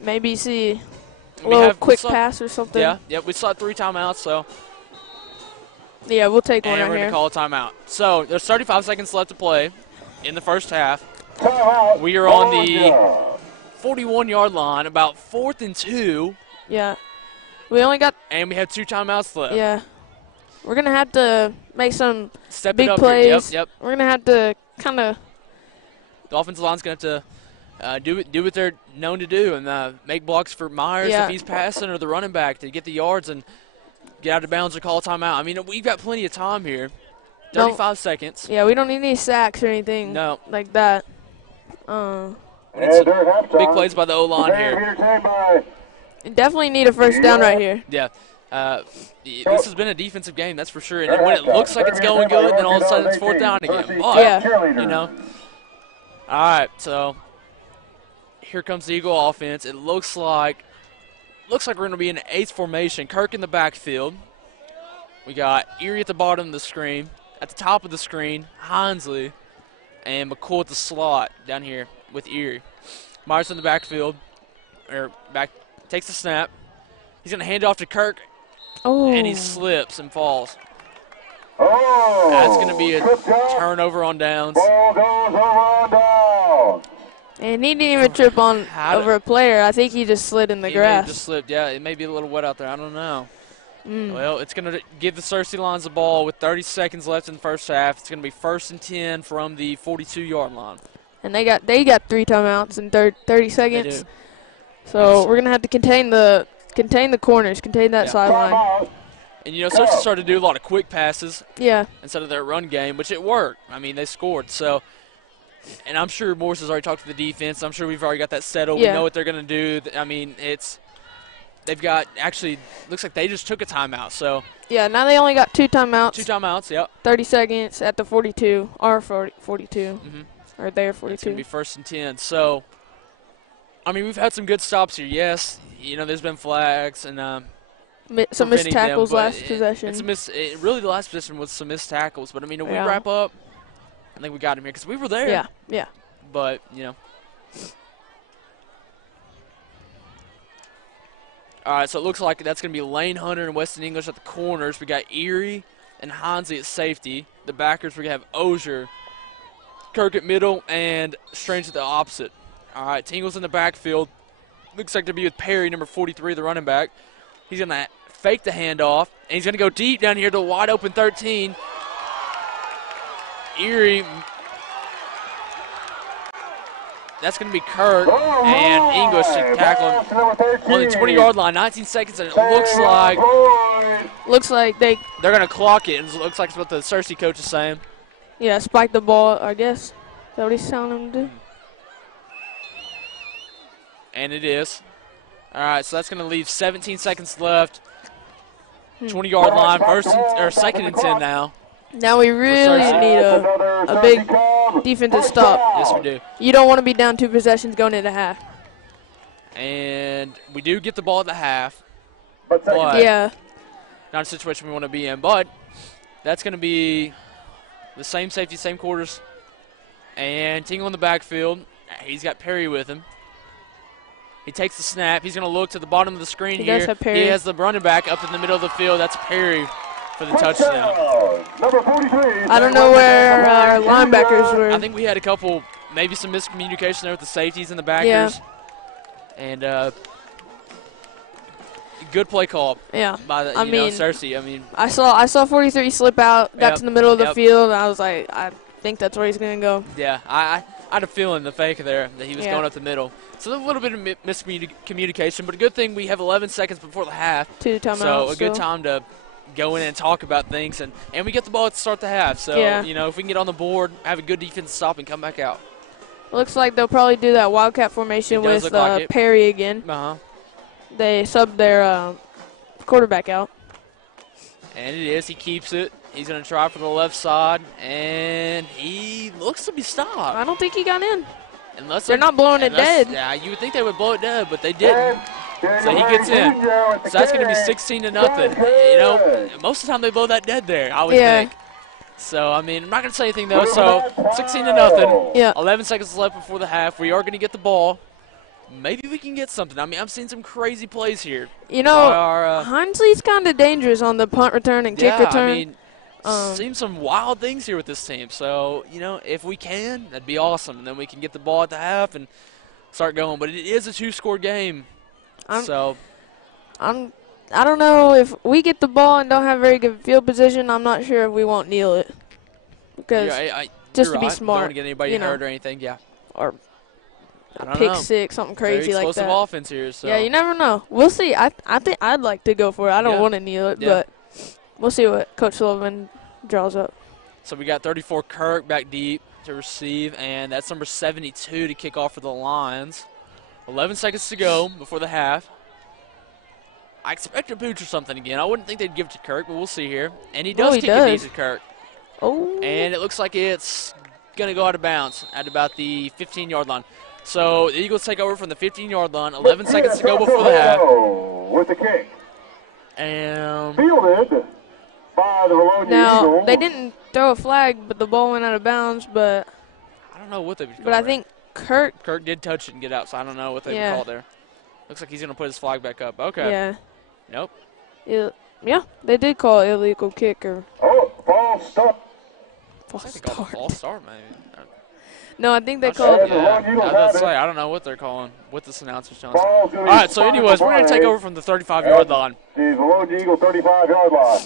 Maybe see a little quick pass or something. Yeah, we saw 3 timeouts, so. Yeah, we'll take one right here. And we're going to call a timeout. So there's 35 seconds left to play in the first half. We are on the 41-yard line, about 4th and 2. Yeah. We only got. And we have 2 timeouts left. Yeah. We're going to have to make some big up plays. Yep. We're going to have to kind of. The offensive line's going to have to do what they're known to do and make blocks for Myers if he's passing or the running back to get the yards and get out of bounds or call a timeout. I mean, we've got plenty of time here. 35 seconds. Yeah, we don't need any sacks or anything like that. Big plays by the O-line here. You definitely need a first down right here. Yeah. This has been a defensive game, that's for sure. And when it looks like it's going good, then all of a sudden it's 4th down again. But, you know. All right, so here comes the Eagle offense. It looks like we're going to be in an ace formation. Kirk in the backfield. We got Erie at the bottom of the screen. At the top of the screen, Hinsley and McCool at the slot down here with Erie. Myers in the backfield, takes the snap. He's going to hand it off to Kirk, and he slips and falls. That's going to be a turnover on downs. And he didn't even trip over a player. I think he just slid in the grass. He just slipped. Yeah, it may be a little wet out there. I don't know. Well, it's going to give the Searcy Lions the ball with 30 seconds left in the first half. It's going to be 1st and 10 from the 42-yard line. And they got 3 timeouts in 30 seconds. So we're going to have to contain the corners, contain that sideline. And, you know, Searcy started to do a lot of quick passes instead of their run game, which it worked. I mean, they scored. So, and I'm sure Morris has already talked to the defense. I'm sure we've already got that settled. We know what they're going to do. I mean, they've got looks like they just took a timeout. So yeah, now they only got 2 timeouts. 2 timeouts, yep. 30 seconds at the 42, or 42. Or there, 42. It's going to be 1st and 10. So, I mean, we've had some good stops here. Yes, you know, there's been flags and some missed tackles last possession. Really, the last possession was some missed tackles. But, I mean, if we wrap up, I think we got him here because we were there. Yeah. But, you know. All right, so it looks like that's going to be Lane Hunter and Weston English at the corners. We got Erie and Hansi at safety. The backers, we have Ozier, Kirk at middle, and Strange at the opposite. All right, Tingle's in the backfield. Looks like to be with Perry, number 43, the running back. He's going to fake the handoff, and he's going to go deep down here to a wide open 13. Erie. That's going to be Kirk and English to tackle him on the 20-yard line. 19 seconds, and it looks like they're going to clock it. And it looks like it's what the Searcy coach is saying. Yeah, spike the ball, I guess. Is that what he's telling them to do? And it is. All right, so that's going to leave 17 seconds left. 20-yard line, 2nd and 10 now. Now we really need a big defensive stop. Yes, we do. You don't want to be down 2 possessions going into half. And we do get the ball at the half. But But Yeah. not a situation we want to be in. But that's going to be the same safety, same quarters. And Tingle in the backfield. He's got Perry with him. He takes the snap. He's going to look to the bottom of the screen He here. does have Perry. He has the running back up in the middle of the field. That's Perry for the touchdown. Number 43. I don't know where our linebackers were. I think we had a couple, maybe some miscommunication there with the safeties and the backers. And good play call Yeah. by the, I mean, Searcy. I mean, I saw 43 slip out, got Yep, to the middle of the yep. field, and I was like, I think that's where he's going to go. yeah, I had a feeling the fake there that he was Yeah. going up the middle. So a little bit of miscommunication, but a good thing we have 11 seconds before the half. 2 timeouts. So a good so. time to go in and talk about things, and we get the ball to start the half. So, Yeah. if we can get on the board, have a good defense stop, and come back out. Looks like they'll probably do that Wildcat formation It does with look like it. Perry again. Uh-huh. They subbed their quarterback out. And it is. He keeps it. He's going to try for the left side, and he looks to be stopped. I don't think he got in. Unless They're not blowing it dead. Yeah, you would think they would blow it dead, but they didn't. So he gets in. So that's going to be 16-0. Most of the time they blow that dead there, I would Yeah. think. So, I mean, I'm not going to say anything, though. So 16-0. Yeah. 11 seconds left before the half. We are going to get the ball. Maybe we can get something. I mean, I've seen some crazy plays here. You know, By our, Hinsley's kind of dangerous on the punt return and kick yeah, return. I mean, seems some wild things here with this team. So, if we can, that'd be awesome. And then we can get the ball at the half and start going. But it is a 2-score game. I I don't know if we get the ball and don't have very good field position. I'm not sure if we won't kneel it because just to be Don't smart, want to get anybody you know. hurt or anything. Yeah, or I don't pick know. six, something Very crazy like explosive that. offense here. So. Yeah, you never know. We'll see. I think I'd like to go for it. I don't Yeah. want to kneel it, Yeah. but we'll see what Coach Sullivan draws up. So we got 34 Kirk back deep to receive, and that's number 72 to kick off for the Lions. 11 seconds to go before the half. I expect a pooch or something again. I wouldn't think they'd give it to Kirk, but we'll see here. And he does he kick does. it easy to Kirk. Oh. And it looks like it's going to go out of bounds at about the 15-yard line. So the Eagles take over from the 15-yard line. 11 seconds to go before the half. With the kick. And Fielded by the Vilonia Now, Eagles. they didn't throw a flag, but the ball went out of bounds. But I don't know what they would call I there. think Kirk, Kirk did touch it and get out, so I don't know what they would Yeah. call there. Looks like he's going to put his flag back up. Okay. yeah. Nope. Yeah, they did call it illegal kick or Oh, false start. false I think they called it a start. false start, maybe. No, I think they I'm called sure, the yeah. Vilonia I Eagles was about have to it. say, I don't know what they're calling, what this announcer's telling us. Ball's gonna All be right, so spotted anyways, we're going to take by over from the 35-yard line. The Vilonia Eagle 35-yard line.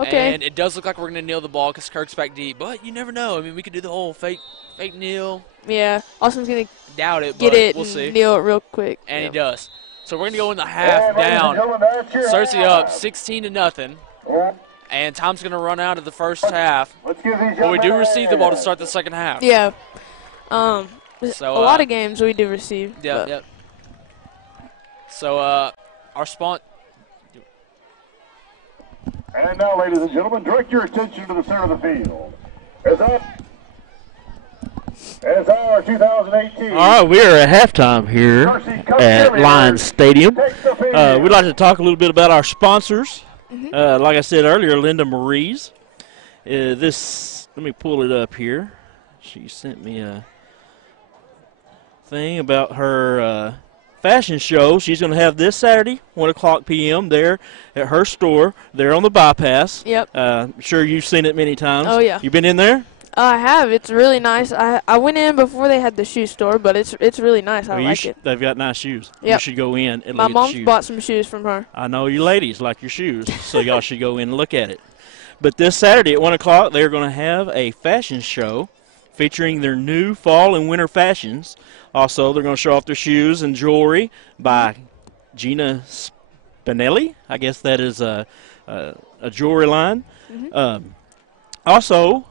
Okay. And it does look like we're going to kneel the ball because Kirk's back deep. But you never know. I mean, we could do the whole fake kneel. Yeah, Austin's going to Doubt it, get but it we'll and see. kneel it real quick. And Yeah. he does. So we're going to go in the half And ladies and down. gentlemen, that's your Searcy half. up 16-0. Yeah. And time's going to run out of the first half. Let's give these But young we do men a receive the ball to hand. start the second half. Yeah. So, a lot of games we do receive. Yep, but yep. So our spawn. And now, ladies and gentlemen, direct your attention to the center of the field. As our 2018. All right, we are at halftime here at Lions Stadium. We'd like to talk a little bit about our sponsors. Like I said earlier, Linda Marie's. Let me pull it up here. She sent me a thing about her fashion show she's going to have this Saturday, 1 o'clock p.m. there at her store there on the bypass. Yep. I'm sure you've seen it many times. Oh, yeah. You been in there? I have. It's really nice. I went in before they had the shoe store, but it's really nice. I Well, like it. They've got nice shoes. You Yep. should go in and My look at the mom's shoes. bought some shoes from her. I know you ladies like your shoes, so y'all should go in and look at it. But this Saturday at 1 o'clock, they're going to have a fashion show featuring their new fall and winter fashions. Also, they're going to show off their shoes and jewelry by Gina Spinelli. I guess that is a jewelry line. Also,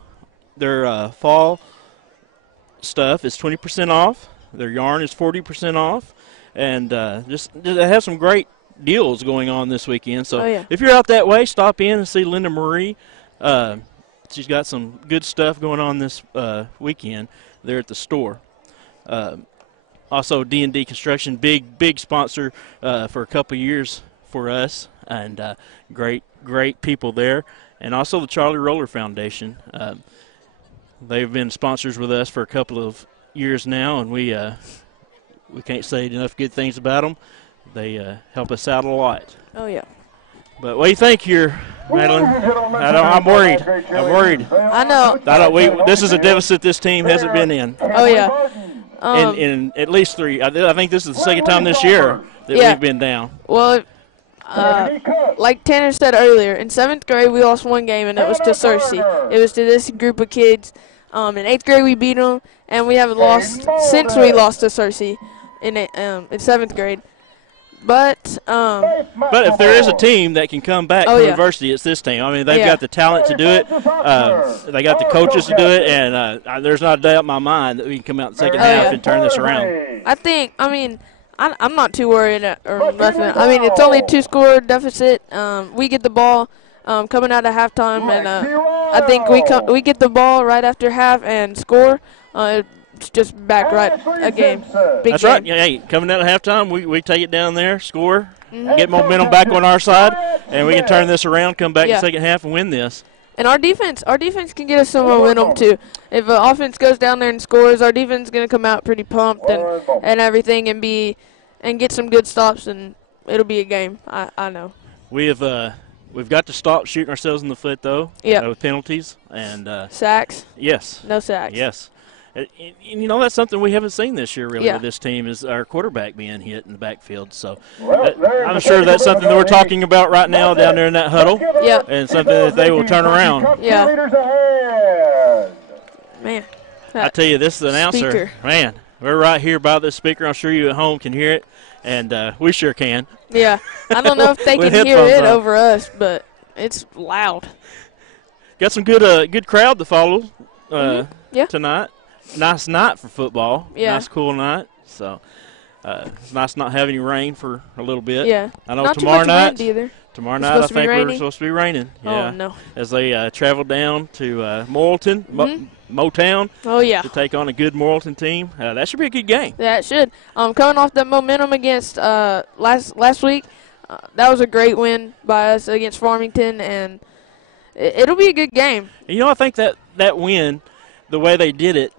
their fall stuff is 20% off. Their yarn is 40% off. And they have some great deals going on this weekend. So if you're out that way, stop in and see Linda Marie. She's got some good stuff going on this weekend there at the store. Also, D&D Construction, big sponsor for a couple years for us, and great people there. And also the Charlie Roller Foundation. They've been sponsors with us for a couple of years now, and we can't say enough good things about them. They help us out a lot. Oh, yeah. But what do you think here, Madeline? I'm worried. I know. This is a deficit this team hasn't been in. Oh, yeah. In at least 3. I think this is the second time this year that we've been down. Well, like Tanner said earlier, in 7th grade we lost one game, and it was to Searcy. It was to this group of kids. In 8th grade we beat them, and we haven't lost since we lost to Searcy in 7th grade. But if there is a team that can come back from adversity, it's this team. I mean, they've got the talent to do it. They got the coaches to do it, and there's not a doubt in my mind that we can come out in the second half and turn this around. I'm not too worried or nothing. I mean, it's only a 2-score deficit. We get the ball coming out of halftime, and I think we get the ball right after half and score. It's just back right a game. That's right. Hey, coming out of halftime, we take it down there, score, get momentum back on our side, and we can turn this around, come back in the second half, and win this. And our defense can get us some momentum too. If the offense goes down there and scores, our defense is going to come out pretty pumped and everything, and get some good stops, and it'll be a game. I know. We've got to stop shooting ourselves in the foot though. Yeah. With penalties and sacks. Yes. No sacks. Yes. And that's something we haven't seen this year really with this team is our quarterback being hit in the backfield. So I'm sure that's something that we're talking about right now down there in that huddle. Yeah. And something that they will turn around. Yeah. Man. I tell you, this announcer, speaker. Man, we're right here by this speaker. I'm sure you at home can hear it, and we sure can. Yeah. I don't know if they can hear it over us, but it's loud. Got some good crowd to follow tonight. Nice night for football. Yeah. Nice cool night. So it's nice not having any rain for a little bit. Yeah. I know not tomorrow too much night. Wind either. Tomorrow night I think we're supposed to be raining. Yeah. Oh no. As they travel down to Morrilton, Motown. Oh yeah. To take on a good Morrilton team. That should be a good game. Yeah, it should. Coming off that momentum against last week, that was a great win by us against Farmington, and it'll be a good game. And, I think that win, the way they did it,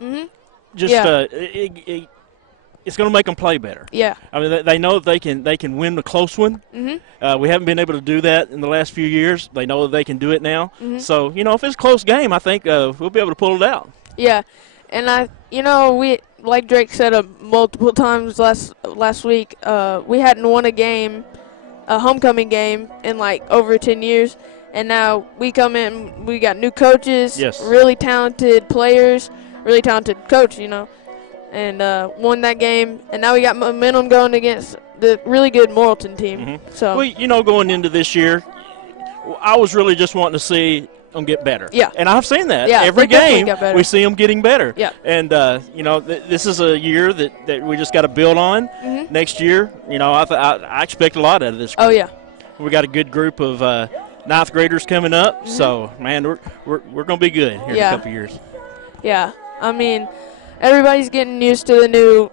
it's going to make them play better. Yeah. I mean, they know that they can win the close one. Mm-hmm. We haven't been able to do that in the last few years. They know that they can do it now. Mm-hmm. So, if it's a close game, I think we'll be able to pull it out. Yeah. And we, like Drake said multiple times last week, we hadn't won a homecoming game in like over 10 years. And now we come in, we got new coaches, really talented players, really talented coach, and won that game. And now we got momentum going against the really good Morrilton team. Mm-hmm. So, going into this year, I was really just wanting to see them get better. Yeah. And I've seen that. Yeah, every game we see them getting better. Yeah. And, this is a year that we just got to build on. Mm-hmm. Next year, I expect a lot out of this group. Oh, yeah. We got a good group of 9th graders coming up. Mm-hmm. So, man, we're going to be good here in a couple years. Yeah. I mean, everybody's getting used to the new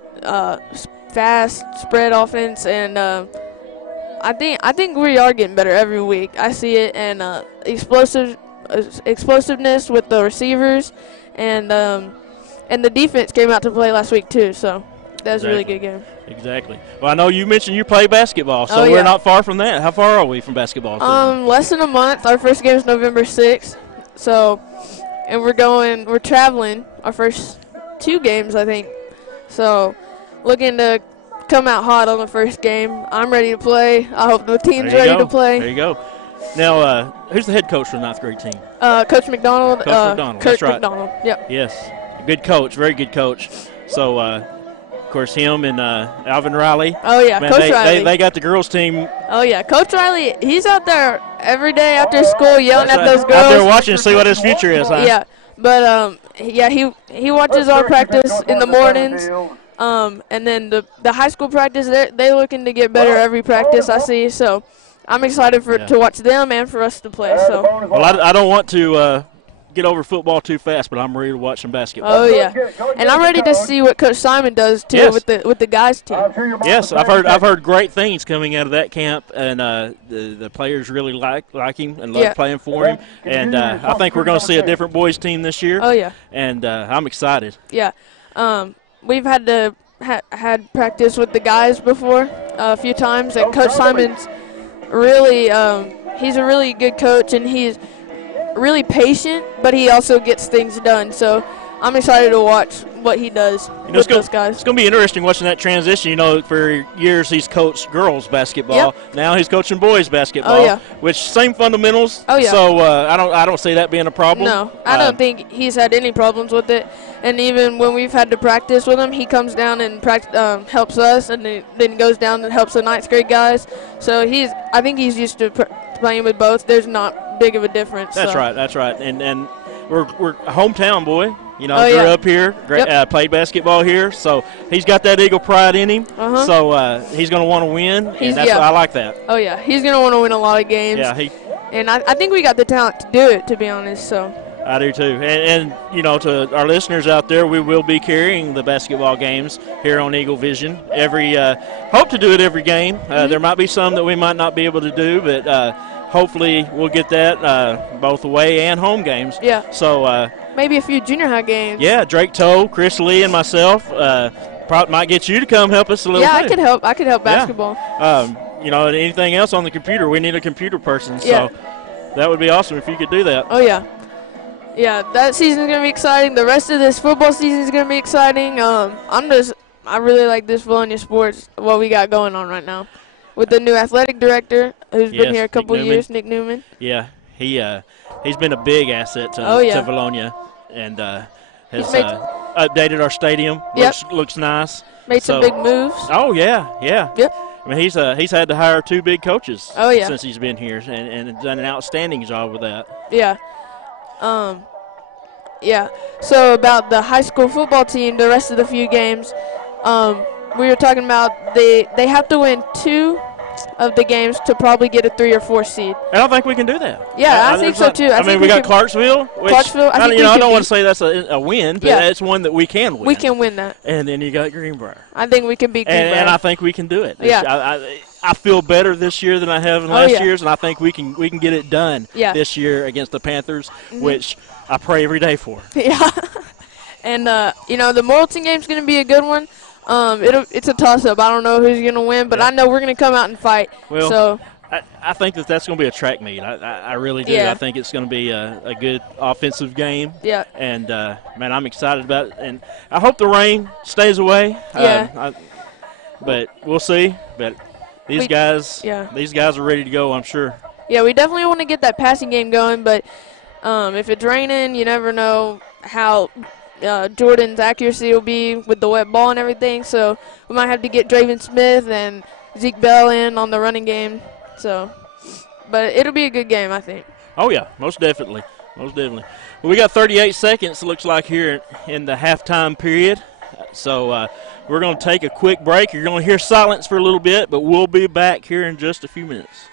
fast spread offense, and I think we are getting better every week. I see it, and explosiveness with the receivers, and the defense came out to play last week too. So that was a really good game. Exactly. Well, I know you mentioned you play basketball, so we're not far from that. How far are we from basketball? Less than a month. Our first game is November 6th. So, and we're traveling our first 2 games, I think. So, looking to come out hot on the first game. I'm ready to play. I hope the team's ready to play. There you go. Now, who's the head coach for the 9th grade team? Coach McDonald. Coach McDonald. Kurt That's right. McDonald. Yep. Yes. Good coach. Very good coach. So, of course, him and Alvin Riley. Oh, yeah. Man, Coach Riley. They got the girls' team. Oh, yeah. Coach Riley, he's out there every day after school yelling at those girls. Out there watching to see what his future is, huh? Yeah. But, he watches our practice in the mornings. And then the high school practice, they're looking to get better every practice I see. So I'm excited to watch them and for us to play. So. Well, I don't want to get over football too fast, but I'm ready to watch some basketball. Oh yeah, and I'm ready to see what Coach Simon does too Yes. with the guys team. I'm sure your mom Yes, was I've heard great things coming out of that camp, and the players really like him and love Yeah. playing for him. And I think we're going to see a different boys team this year. Oh yeah, And I'm excited. yeah. We've had had practice with the guys before a few times, and Coach Simon's really he's a really good coach, and he's really patient, but he also gets things done. So I'm excited to watch what he does with those guys. It's going to be interesting watching that transition. You know, for years he's coached girls basketball. Yep. Now he's coaching boys basketball. Oh, yeah. Which same fundamentals. Oh, yeah. So I don't see that being a problem. No, I don't think he's had any problems with it. And even when we've had to practice with him, he comes down and helps us, and then goes down and helps the 9th grade guys. So I think he's used to playing with both. There's not big of a difference. That's so. right. That's right. And we're a hometown boy. You know, Oh, grew yeah. up here, played basketball here, so he's got that Eagle pride in him. Uh-huh. So he's going to want to win, and I like that. Oh yeah, he's gonna want to win a lot of games. Yeah, and I think we got the talent to do it, to be honest. So. I do too. And you know, to our listeners out there, we will be carrying the basketball games here on Eagle Vision. Hope to do it every game. There might be some that we might not be able to do, but hopefully we'll get that both away and home games. Yeah. So maybe a few junior high games. yeah, Drake Toe, Chris Lee, and myself probably might get you to come help us a little. Yeah, too. I could help basketball. You know, anything else on the computer, we need a computer person. Yeah. So that would be awesome if you could do that. Oh yeah. Yeah, that season's gonna be exciting. The rest of this football season is gonna be exciting. I really like this Vilonia sports, what we got going on right now, with the new athletic director who's been here a couple years, Nick Newman. Yeah, he's been a big asset to Vilonia, and has updated our stadium. Looks nice. Made some big moves. Oh yeah. Yep. I mean, he's had to hire 2 big coaches. Oh, yeah. Since he's been here, and done an outstanding job with that. Yeah. Yeah. So about the high school football team, the rest of the few games, we were talking about they have to win 2 of the games to probably get a 3 or 4 seed. I don't think we can do that. Yeah, I think so too. I mean, we got Clarksville. Clarksville. I don't want to say that's a win, but it's one that we can win. We can win that. And then you got Greenbrier. I think we can beat Greenbrier. And I think we can do it. Yeah. I feel better this year than I have in last years, and I think we can get it done this year against the Panthers, which I pray every day for. Yeah. And the Morrilton game's going to be a good one. It's a toss-up. I don't know who's going to win, but I know we're going to come out and fight. Well, so I think that's going to be a track meet. I really do. Yeah. I think it's going to be a good offensive game. Yeah. And, man, I'm excited about it. And I hope the rain stays away. Yeah. But we'll see. But these guys are ready to go, I'm sure. Yeah, we definitely want to get that passing game going, but if it's raining, you never know how Jordan's accuracy will be with the wet ball and everything. So we might have to get Draven Smith and Zeke Bell in on the running game. So, but it'll be a good game, I think. Oh, yeah, most definitely. Most definitely. Well, we got 38 seconds, it looks like, here in the halftime period. So we're going to take a quick break. You're going to hear silence for a little bit, but we'll be back here in just a few minutes.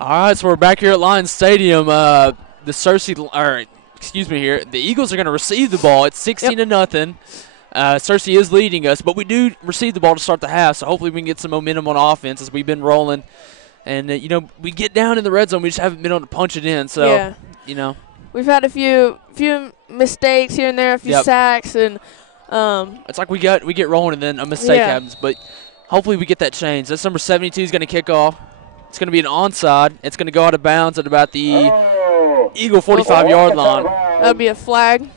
All right, so we're back here at Lions Stadium. The Eagles are going to receive the ball. It's 16 to nothing. Searcy is leading us, but we do receive the ball to start the half, so hopefully we can get some momentum on offense as we've been rolling. And, we get down in the red zone. We just haven't been able to punch it in. So, We've had a few mistakes here and there, a few sacks. And it's like we get rolling and then a mistake happens. But hopefully we get that change. That's number 72 is going to kick off. It's going to be an onside. It's going to go out of bounds at about the Eagle 45-yard line. That'll be a flag.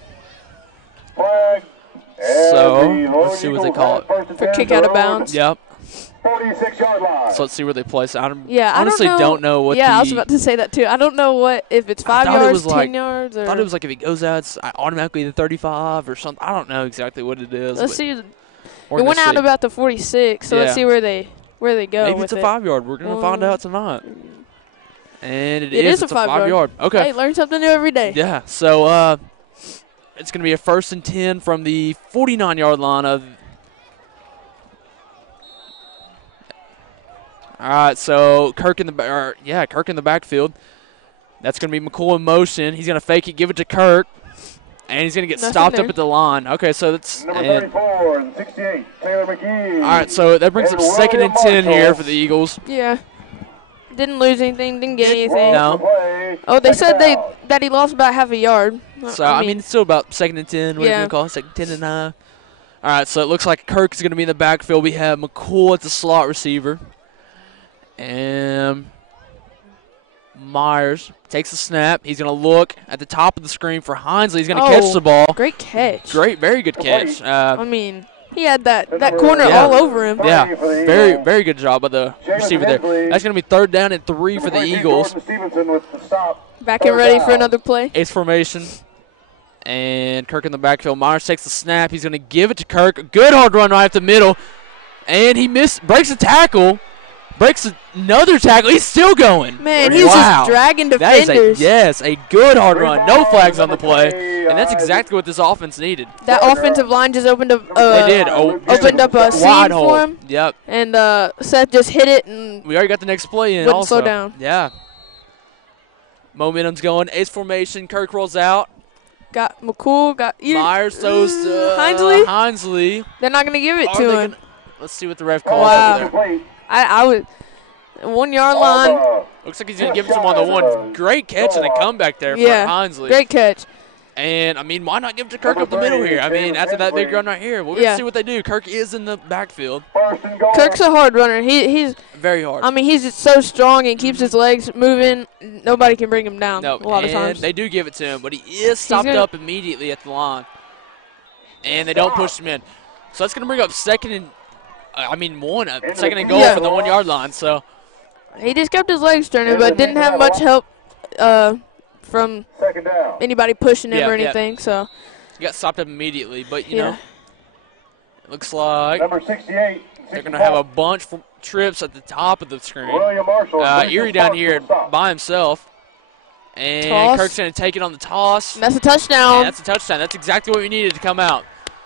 So let's see what they call it. For kick out of bounds. Yep. 46-yard line. So let's see where they place it. I honestly don't know what. Yeah, I was about to say that too. I don't know if it's 5 yards, 10 yards, or. I thought it was like if it goes out, it's automatically the 35 or something. I don't know exactly what it is. Let's see. It went out about the 46, so let's see where they go. Maybe it's a 5 yard. We're gonna find out tonight. And it is a 5 yard. Okay. Hey, learn something new every day. Yeah. So it's gonna be a 1st and 10 from the 49-yard line of. All right, so Kirk in the backfield. That's going to be McCool in motion. He's going to fake it, give it to Kirk, and he's going to get stopped up at the line. Okay, so that's number 34 and 68, Taylor McGee. All right, so that brings up 2nd and 10 here for the Eagles. Yeah. Didn't lose anything, didn't get anything. No. Oh, they said that he lost about half a yard. So, I mean it's still about 2nd and 10. What are you going to call it? 2nd and 10 and 9. All right, so it looks like Kirk is going to be in the backfield. We have McCool at the slot receiver. And Myers takes the snap. He's going to look at the top of the screen for Hinsley. He's going to catch the ball. Great catch. Very good catch. He had that corner all over him. Yeah, very good job by the receiver there. That's going to be 3rd down and 3 for the Eagles. Back and ready for another play. Ace formation. And Kirk in the backfield. Myers takes the snap. He's going to give it to Kirk. Good hard run right up the middle. And he breaks a tackle. Breaks another tackle. He's still going. Man, he was just dragging defenders. That is a good hard run. No flags on the play. And that's exactly what this offense needed. That offensive line just opened up. They did. Opened up a seam for him. Yep. And Seth just hit it. And we already got the next play in. Wouldn't slow down. Yeah. Momentum's going. Ace formation. Kirk rolls out. Got McCool. Got Myers throws to Hinsley. They're not going to give it to him. Let's see what the ref calls. Wow. I would 1 yard line. Looks like he's going to give it to him on the one. Great catch and a comeback there for Hinsley. Great catch. And, why not give it to Kirk up the middle here? After that big run right here. We'll see what they do. Kirk is in the backfield. Kirk's a hard runner. He's very hard. He's just so strong and keeps his legs moving. Nobody can bring him down a lot of times. They do give it to him, but he is stopped up immediately at the line. And they don't push him in. So that's going to bring up 2nd and 2nd and goal from the 1 yard line. So he just kept his legs turning, but didn't have much help from anybody pushing him or anything. So he got stopped up immediately, but you know, it looks like number 68. They're going to have a bunch of trips at the top of the screen. Erie down here by himself. And toss. Kirk's going to take it on the toss. That's a touchdown. And that's a touchdown. That's exactly what we needed to come out.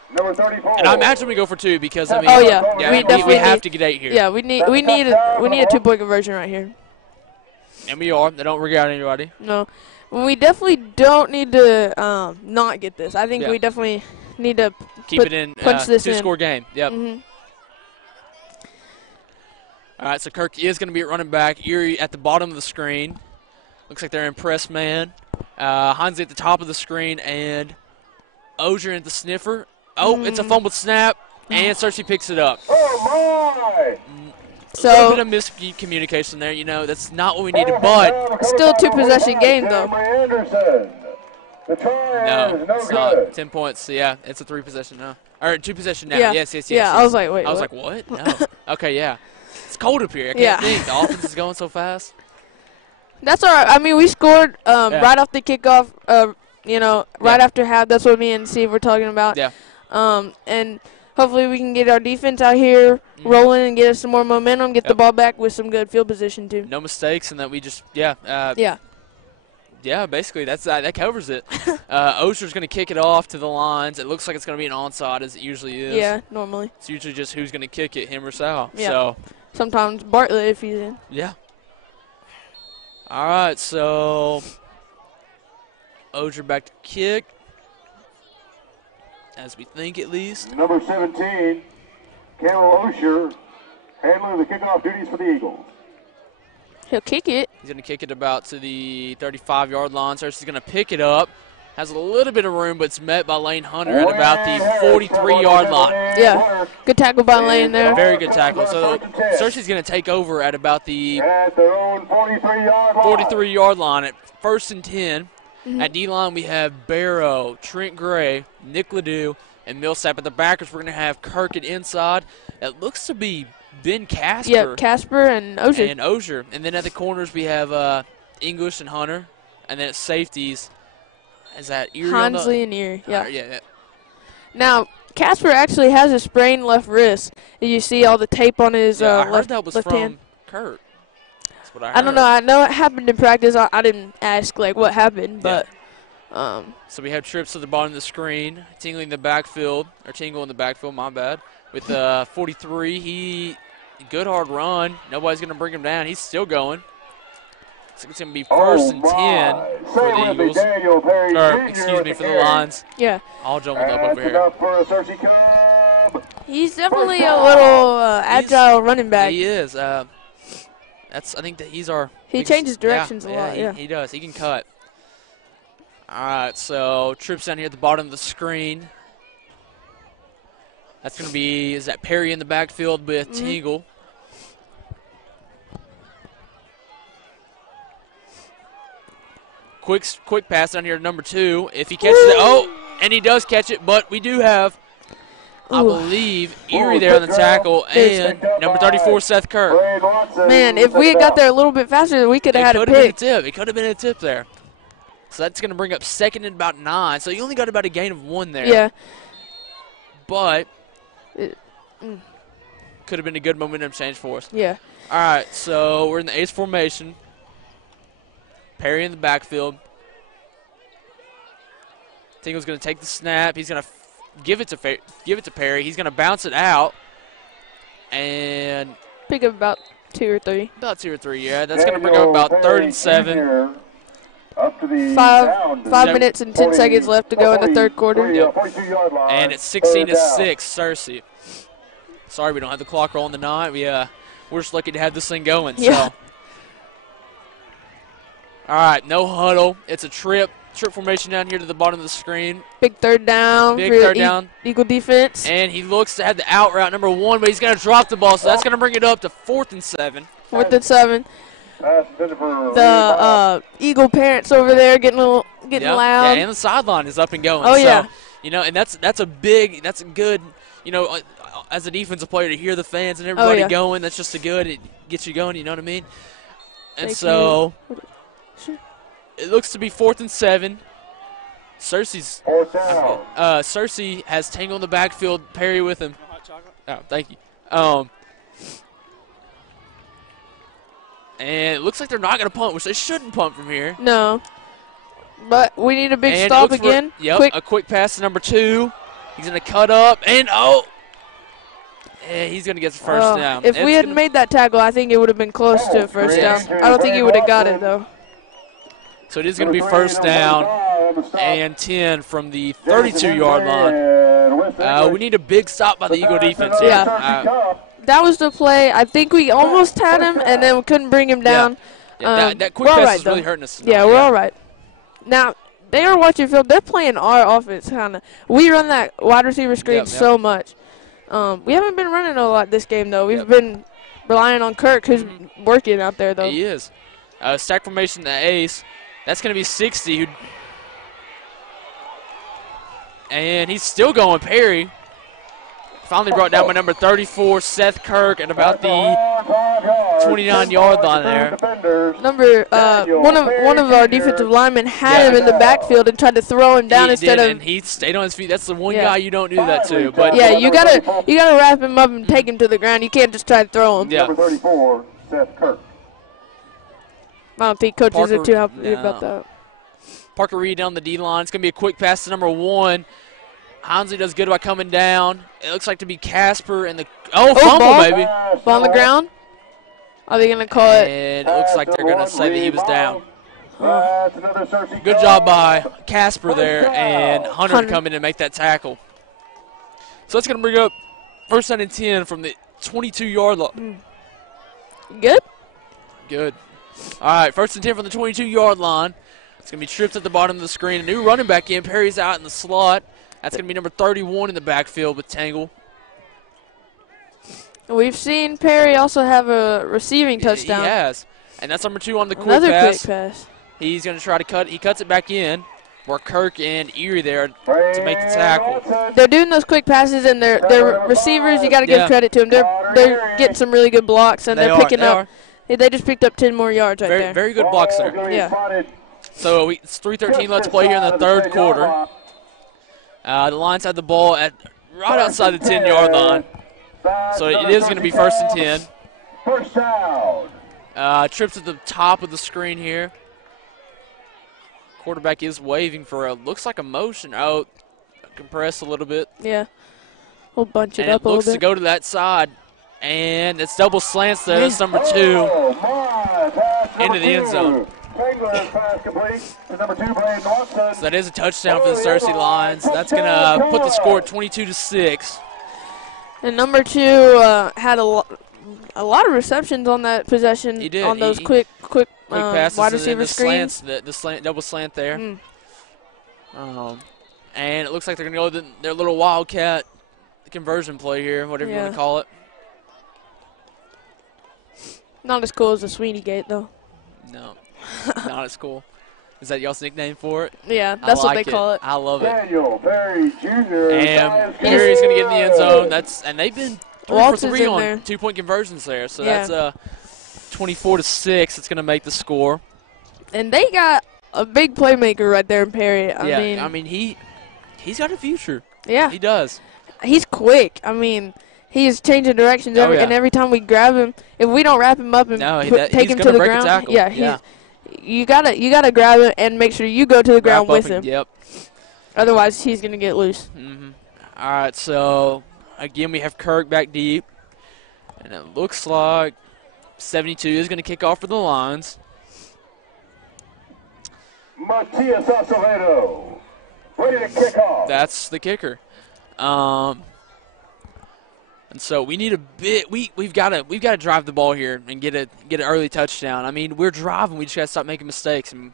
Number 34. And I imagine we go for 2 because we have to get 8 here. Yeah, we need a 2-point conversion right here. And we are. They don't regard anybody. No, we definitely don't need to not get this. I think we definitely need to keep it in. Punch this 2-score game. Yep. Mm-hmm. All right, so Kirk is going to be at running back. Erie at the bottom of the screen. Looks like they're in press man. Hinsley at the top of the screen and Ozier at the sniffer. Oh, it's a fumbled snap, and Searcy picks it up. Oh, my! So a little bit of miscommunication there. That's not what we needed, but still 2-possession game, though. No, it's not. 10 points. Yeah, it's a 3-possession now. Or 2-possession now. Yeah. Yes. Yeah, I was like, wait. I was like, what? No. Okay, yeah. It's cold up here. I can't think. The offense is going so fast. That's all right. We scored right off the kickoff, right after half. That's what me and Steve were talking about. Yeah. And hopefully we can get our defense out here rolling and get us some more momentum, get the ball back with some good field position, too. No mistakes, and that we just, basically that covers it. Ozier's going to kick it off to the lines. It looks like it's going to be an onside, as it usually is. Yeah, normally. It's usually just who's going to kick it, him or Sal. Yeah. So sometimes Bartlett if he's in. Yeah. All right, so Oger back to kick, as we think at least. Number 17, Carol Osher, handling the kickoff duties for the Eagles. He'll kick it. He's going to kick it about to the 35-yard line. Searcy's going to pick it up. Has a little bit of room, but it's met by Lane Hunter at about the 43-yard line. Yeah, good tackle by Lane there. Very good tackle. So Searcy's going to take over at about the 43-yard line at 1st and 10. At D-line, we have Barrow, Trent Gray, Nick Ledoux, and Millsap. At the backers, we're going to have Kirk at inside. It looks to be Ben Casper. Yeah, Casper and Ozier. And then at the corners, we have English and Hunter. And then at safeties, is that Erie? Hansley and Erie, yeah. Yeah. Now, Casper actually has a sprained left wrist. You see all the tape on his I heard left, that was left from hand. Kurt. That's what I heard. I don't know. I know it happened in practice. I didn't ask, like, what happened, but So we have trips to the bottom of the screen. Tingle in the backfield, my bad. With 43, good hard run. Nobody's going to bring him down. He's still going. So it's going to be 1st and 10 for the Eagles. For the Lions. Yeah. All jumbled up over here. He's definitely a little agile running back. He is. I think that he's our. He changes directions a lot. Yeah, he does. He can cut. All right, so trips down here at the bottom of the screen. That's going to be, is that Perry in the backfield with Tingle. Quick pass down here to number 2. If he catches it, and he does catch it, but we do have, I believe, Erie there on the tackle, and number 34, Seth Kirk. Man, if we had got there a little bit faster, we could have had a pick. It could have been a tip there. So that's going to bring up 2nd and about 9. So you only got about a gain of 1 there. Yeah. But could have been a good momentum change for us. Yeah. All right, so we're in the ace formation. Perry in the backfield. Tingle's going to take the snap. He's going to give it to Perry. He's going to bounce it out and pick up about 2 or 3. About 2 or 3, yeah. That's going to bring up about 3rd and 7. Up to the 5 minutes and 10 seconds left to go in the third quarter. Yep. And it's 16-6, Searcy. Sorry we don't have the clock rolling tonight. We're just lucky to have this thing going. Yeah. So. All right, no huddle. It's a trip formation down here to the bottom of the screen. Big third down. Eagle defense. And he looks to have the out route, number 1, but he's going to drop the ball, so that's going to bring it up to 4th and 7. 4th and 7. The Eagle parents over there getting loud. Yeah, and the sideline is up and going. Oh, yeah. So, and that's a good, as a defensive player to hear the fans and everybody going. That's just it gets you going, you know what I mean? And Sure. It looks to be 4th and 7. Searcy has Tangle in the backfield, Perry with him. Oh, thank you. And it looks like they're not going to punt, which they shouldn't punt from here. No. But we need a big stop again. A quick pass to number 2. He's going to cut up, and he's going to get the first down. If we had made that tackle, I think it would have been close to a first down. I don't think he would have got it, though. So it is going to be first down and 10 from the 32-yard line. We need a big stop by the Eagle defense here. Yeah. That was the play. I think we almost had him, and then we couldn't bring him down. Yeah, that quick pass is really hurting us tonight. Yeah, we're all right. Now, they are watching film. They're playing our offense, kind of. We run that wide receiver screen so much. We haven't been running a lot this game, though. We've been relying on Kirk, who's working out there, though. He is. Stack formation, the ace. That's going to be 60. And he's still going, Perry. Finally brought down by number 34, Seth Kirk, at about the 29-yard line there. One of our defensive linemen had him in the backfield and tried to throw him down instead of. And he stayed on his feet. That's the one guy you don't do that to. But you gotta wrap him up and take him to the ground. You can't just try to throw him. Yeah. Number 34, Seth Kirk. I don't think coaches are too happy about that. Parker Reed down the D-line. It's going to be a quick pass to number 1. Hansley does good by coming down. It looks like to be Casper and the fumble, baby. Ball on the ground. Are they going to call it? And it looks like they're going to say that he was down. That's another Searcy Good call. job by Casper there, and Hunter to come in and make that tackle. So that's going to bring up first down and 10 from the 22-yard line. Good? Good. All right, first and 10 from the 22-yard line. It's going to be tripped at the bottom of the screen. A new running back in. Perry's out in the slot. That's going to be number 31 in the backfield with Tangle. We've seen Perry also have a receiving touchdown. He has. And that's number 2 on the quick Another pass. quick pass. He's going to try to cut. He cuts it back in. Where Kirk and Erie there to make the tackle. They're doing those quick passes, and they're receivers. You got to give credit to them. They're getting some really good blocks, and they're picking up. They just picked up 10 more yards right there. Very good blocks there. Yeah. So it's 3:13 left to play here in the third quarter. The Lions had the ball at right outside the 10-yard line. So it is going to be first and 10. First down. Trips at the top of the screen here. Quarterback is waving for looks like a motion. Oh, compress a little bit. Yeah. We'll bunch it and up a it looks little to bit. go to that side. And it's double slants there. That's number 2 into the end zone. So that is a touchdown for the Searcy Lions. That's going to put the score at 22-6. And number 2 had a lot of receptions on that possession. He did. On those quick passes wide and receiver the screens. Slants, the slant, double slant there. And it looks like they're going to go their little wildcat conversion play here, whatever you want to call it. Not as cool as the Sweeney Gate, though. No, not as cool. Is that y'all's nickname for it? Yeah, that's what they call it. I love it. Daniel Perry Jr. And Perry's going to get in the end zone. And they've been 3 for 3 on there. 2-point conversions there. So that's 24-6. It's going to make the score. And they got a big playmaker right there in Perry. I mean he's got a future. Yeah, he does. He's quick. I mean, he's changing directions and every time we grab him, if we don't wrap him up and take him to the ground, you gotta grab him and make sure you go to the ground with him. Yep. Otherwise, he's gonna get loose. All right. So again, we have Kirk back deep, and it looks like 72 is going to kick off for the Lions. Matias Acevedo, ready to kick off. That's the kicker. And so we need a bit. We've got to drive the ball here and get an early touchdown. I mean, we're driving. We just got to stop making mistakes and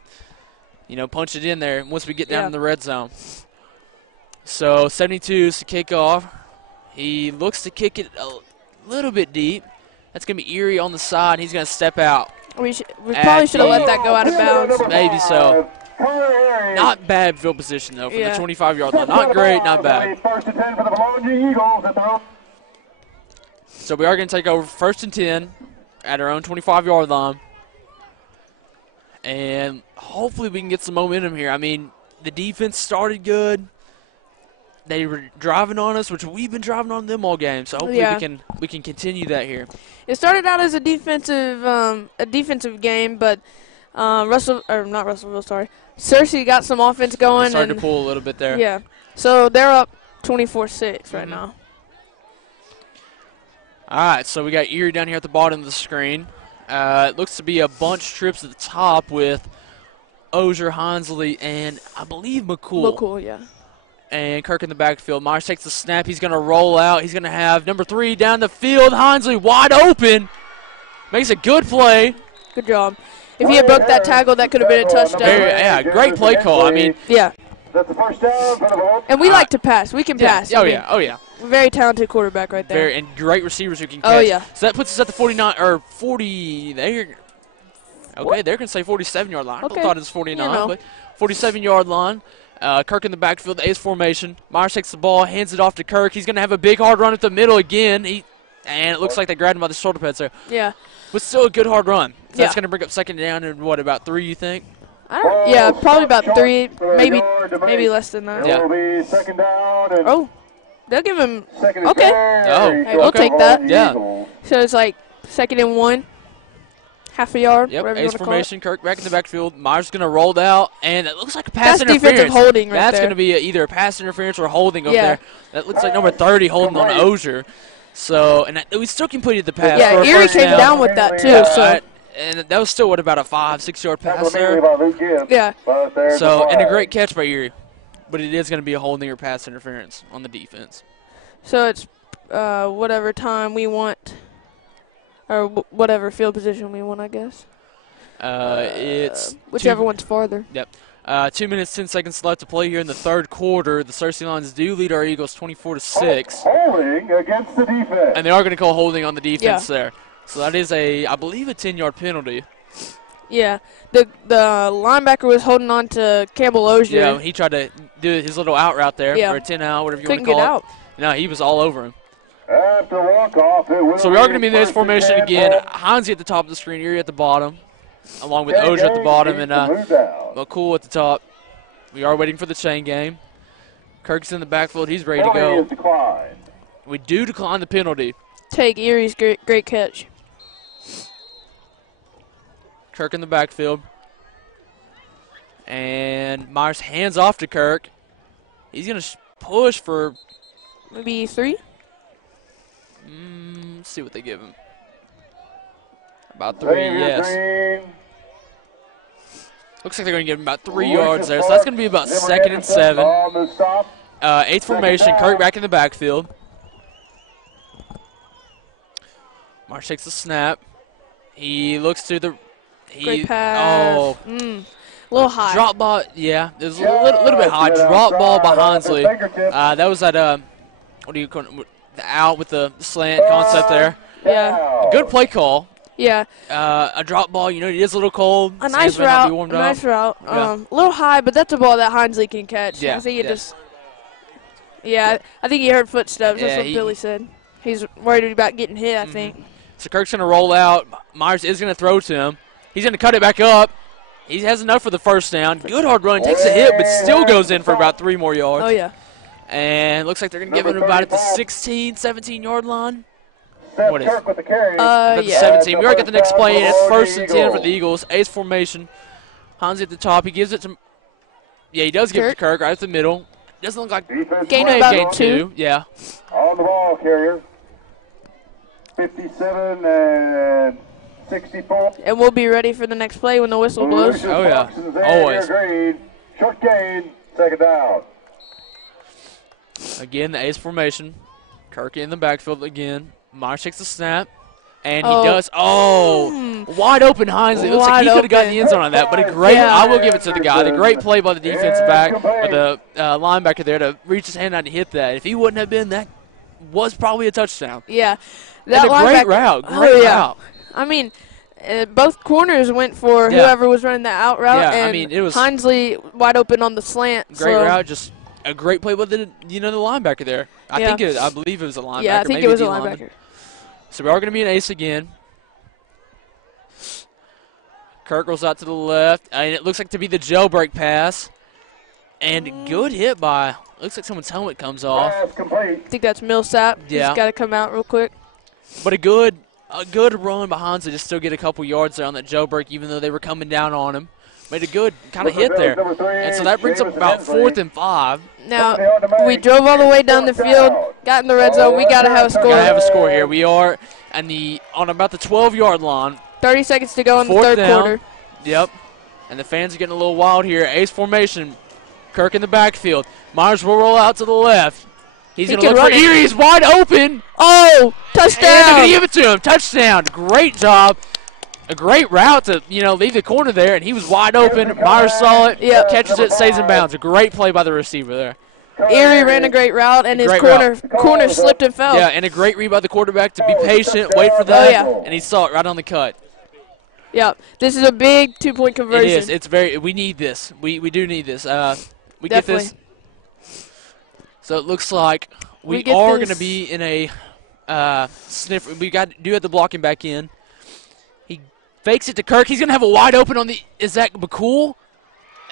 punch it in there once we get down in the red zone. So 72 is to kick off. He looks to kick it a little bit deep. That's going to be Erie on the side. He's going to step out. We probably should have let that go out of bounds. Maybe so. Not bad field position, though, from the 25-yard line. Not great, not bad. First and 10 for the Vilonia Eagles at their own. So we are going to take over first and 10 at our own 25-yard line. And hopefully we can get some momentum here. I mean, the defense started good. They were driving on us, which we've been driving on them all game. So hopefully we can continue that here. It started out as a defensive game, but Searcy got some offense going. Started to pull a little bit there. Yeah. So they're up 24-6 right now. All right, so we got Erie down here at the bottom of the screen. It looks to be a bunch of trips at the top with Ozier, Hansley, and I believe McCool. McCool, yeah. And Kirk in the backfield. Myers takes the snap. He's going to roll out. He's going to have number 3 down the field. Hansley wide open. Makes a good play. Good job. If he had broke that tackle, that could have been a touchdown. Great play call. I mean, that's the first down. And we like to pass. We can pass. Oh yeah. Very talented quarterback right there. And great receivers who can catch. Oh yeah. So that puts us at the 49 or 40. There. Okay, they're going to say 47-yard line. I thought it was 49, but 47-yard line. Kirk in the backfield, the ace formation. Myers takes the ball, hands it off to Kirk. He's going to have a big hard run at the middle again. And it looks like they grabbed him by the shoulder pads there. Yeah. But still a good hard run. So that's going to bring up second down and about 3, you think? Probably about 3, maybe less than that. It will be second down. Oh, they'll give him. Second Okay. Hey, we'll take that. Yeah. So it's like 2nd and 1, half a yard. Yep. Whatever you Ace want to formation. Kirk back in the backfield. Myers going to roll out, and it looks like a pass interference. That's defensive holding right That's there. going to be either a pass interference or holding over there. That looks like number 30 holding on Ozier. So, and we still completed the pass. Yeah, for a Erie first came down with that too. So and that was still, what, about a 5-6 yard pass there? yeah. So, and a great catch by Erie. But it is going to be a holding or pass interference on the defense. So it's whatever time we want, or whatever field position we want, I guess. It's whichever one's farther. Yep. 2 minutes, 10 seconds left to play here in the third quarter. The Searcy Lions do lead our Eagles 24-6. Holding against the defense. And they are going to call holding on the defense there. So that is I believe a 10-yard penalty. Yeah. The linebacker was holding on to Campbell Ozier. Yeah, he tried to do his little out route there for a 10-out, whatever you want to call it. Couldn't get out. No, he was all over him. After walk-off, so we are going to be in this formation again. Heinze at the top of the screen, Erie at the bottom, along with Ozier at the bottom, and McCool at the top. We are waiting for the chain game. Kirk's in the backfield. He's ready to go. We do decline the penalty. Take Erie's great catch. Kirk in the backfield. And Myers hands off to Kirk. He's going to push for maybe 3. Let's see what they give him. About 3, yes. Looks like they're going to give him about 3 yards there. So that's going to be about 2nd and 7. 8th formation. Kirk back in the backfield. Marsh takes the snap. He looks to the. Great pass. Oh. A little high. Drop ball. Yeah, it was a little bit high. Drop ball by Heinsley. That was that. What do you call it? The out with the slant concept there. Yeah. Good play call. Yeah. A drop ball. You know, it is a little cold. A nice route. A little high, but that's a ball that Heinsley can catch. Yeah. I think it just. Yeah, I think he heard footsteps. That's what Billy said. He's worried about getting hit, I think. So Kirk's going to roll out. Myers is going to throw to him. He's going to cut it back up. He has enough for the first down. Good hard run. Takes a hit, but still goes in for about 3 more yards. Oh, yeah. And looks like they're going to give him about at the 16, 17-yard line. What is it? About the 17. We already got the next play in. It's 1st and 10 for the Eagles. Ace formation. Hans at the top. He gives it to. Yeah, he does give it to Kirk right at the middle. Doesn't look like gain about 2. Yeah. On the ball carrier. 57 and 64. And we'll be ready for the next play when the whistle blows. Oh, yeah. Always. Short gain, 2nd down. Again, the ace formation. Kirk in the backfield again. Myers takes the snap. And he does. Wide open Heinsley. Looks like he could have gotten the end zone on that. But a great, I will give it to the guy. The great play by the defensive back, or the linebacker there to reach his hand out and hit that. If he wouldn't have been, that was probably a touchdown. Yeah. That and a great route. Great route. I mean, both corners went for whoever was running that out route. Yeah, and I mean, it was Heinsley wide open on the slant. Great route, just a great play by the linebacker there. I believe it was a linebacker. Yeah, I think maybe it was a linebacker. So we are going to be an ace again. Kirk rolls out to the left, and it looks like to be the jailbreak pass. And good hit by, looks like someone's helmet comes off. I think that's Millsap. Yeah. He's got to come out real quick. But a good run behind to just still get a couple yards there on that jailbreak, even though they were coming down on him. Made a good kind of hit there. And so that brings up about 4th and 5. Now, we drove all the way down the field, got in the red zone. We got to have a score. Got to have a score here. We are on about the 12-yard line. 30 seconds to go in the third quarter. Yep. And the fans are getting a little wild here. Ace formation. Kirk in the backfield. Myers will roll out to the left. He's going to look for Erie. He's wide open. Oh, touchdown. And they're going to give it to him. Touchdown. Great job. A great route to, leave the corner there, and he was wide open. Myers saw it. Yep. Catches it, stays in bounds. A great play by the receiver there. Erie ran a great route, and his corner slipped and fell. Yeah, and a great read by the quarterback to be patient, wait for that, and he saw it right on the cut. Yep. This is a big 2-point conversion. It is. It's we need this. We do need this. We Definitely. get this. So it looks like we are going to be in a sniff. We do have the blocking back in. He fakes it to Kirk. He's going to have a wide open on the. Is that McCool?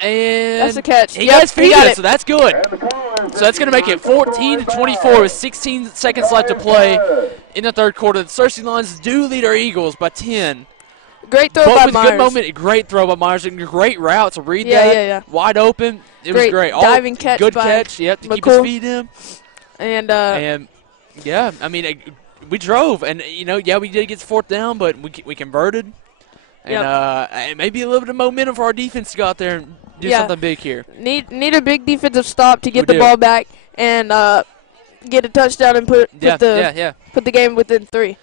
And that's a catch. He got his feet in it, so that's good. So that's going to make it 14-24 with 16 seconds left to play in the third quarter. The Searcy Lions do lead our Eagles by 10. Great throw by Myers. Good moment, great throw by Myers. Great route to read that. Yeah. Wide open. It was great. Diving catch. Good catch. Yep, to keep his feet in. And yeah, I mean, we drove, and yeah, we did get the fourth down, but we converted, and maybe a little bit of momentum for our defense to go out there and do something big here. Need a big defensive stop to get the ball back and get a touchdown and put the game within 3.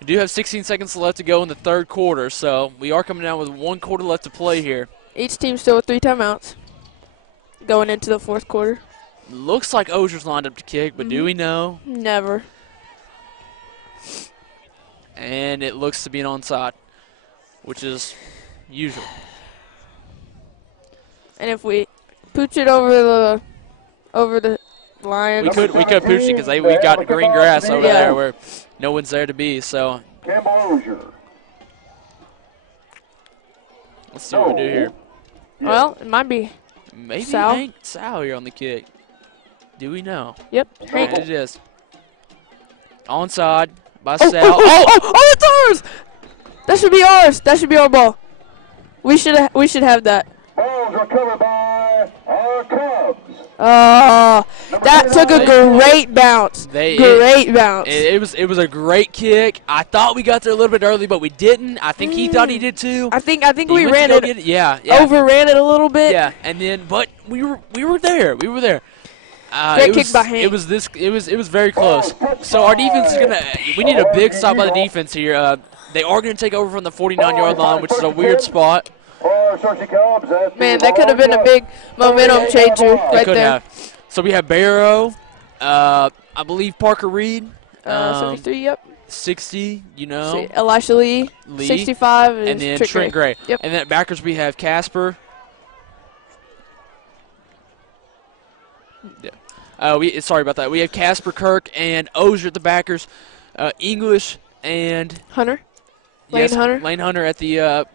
We do have 16 seconds left to go in the third quarter, so we are coming down with 1 quarter left to play here. Each team still with 3 timeouts going into the fourth quarter. Looks like Ozier's lined up to kick, but do we know? Never. And it looks to be an onside, which is usual. And if we pooch it over the line, we could pooch it because we got green grass over there where no one's there to be. So let's see what we do here. Well, it might be maybe Sal. Sal here on the kick. Do we know? Yep. And it is onside by Sal. Oh, it's ours! That should be ours. That should be our ball. We should have that. Balls recovered by our Cubs. That took a great bounce. Great bounce. It was a great kick. I thought we got there a little bit early, but we didn't. I think he thought he did too. I think we ran it. Overran it a little bit. Yeah, and then but we were there. We were there. Great kick by Hank. It was very close. So our defense is we need a big stop by the defense here. They are gonna take over from the 49-yard line, which is a weird spot. Man, that could have been a big momentum changer right there. Have. So we have Barrow, I believe Parker Reed. 73, yep. 60, Elisha Lee. 65 is and then Trent Gray. Yep. And then at backers we have Casper. Yeah. Sorry about that. We have Casper, Kirk, and Ozier at the backers. English and Hunter. Lane Hunter. Lane Hunter at the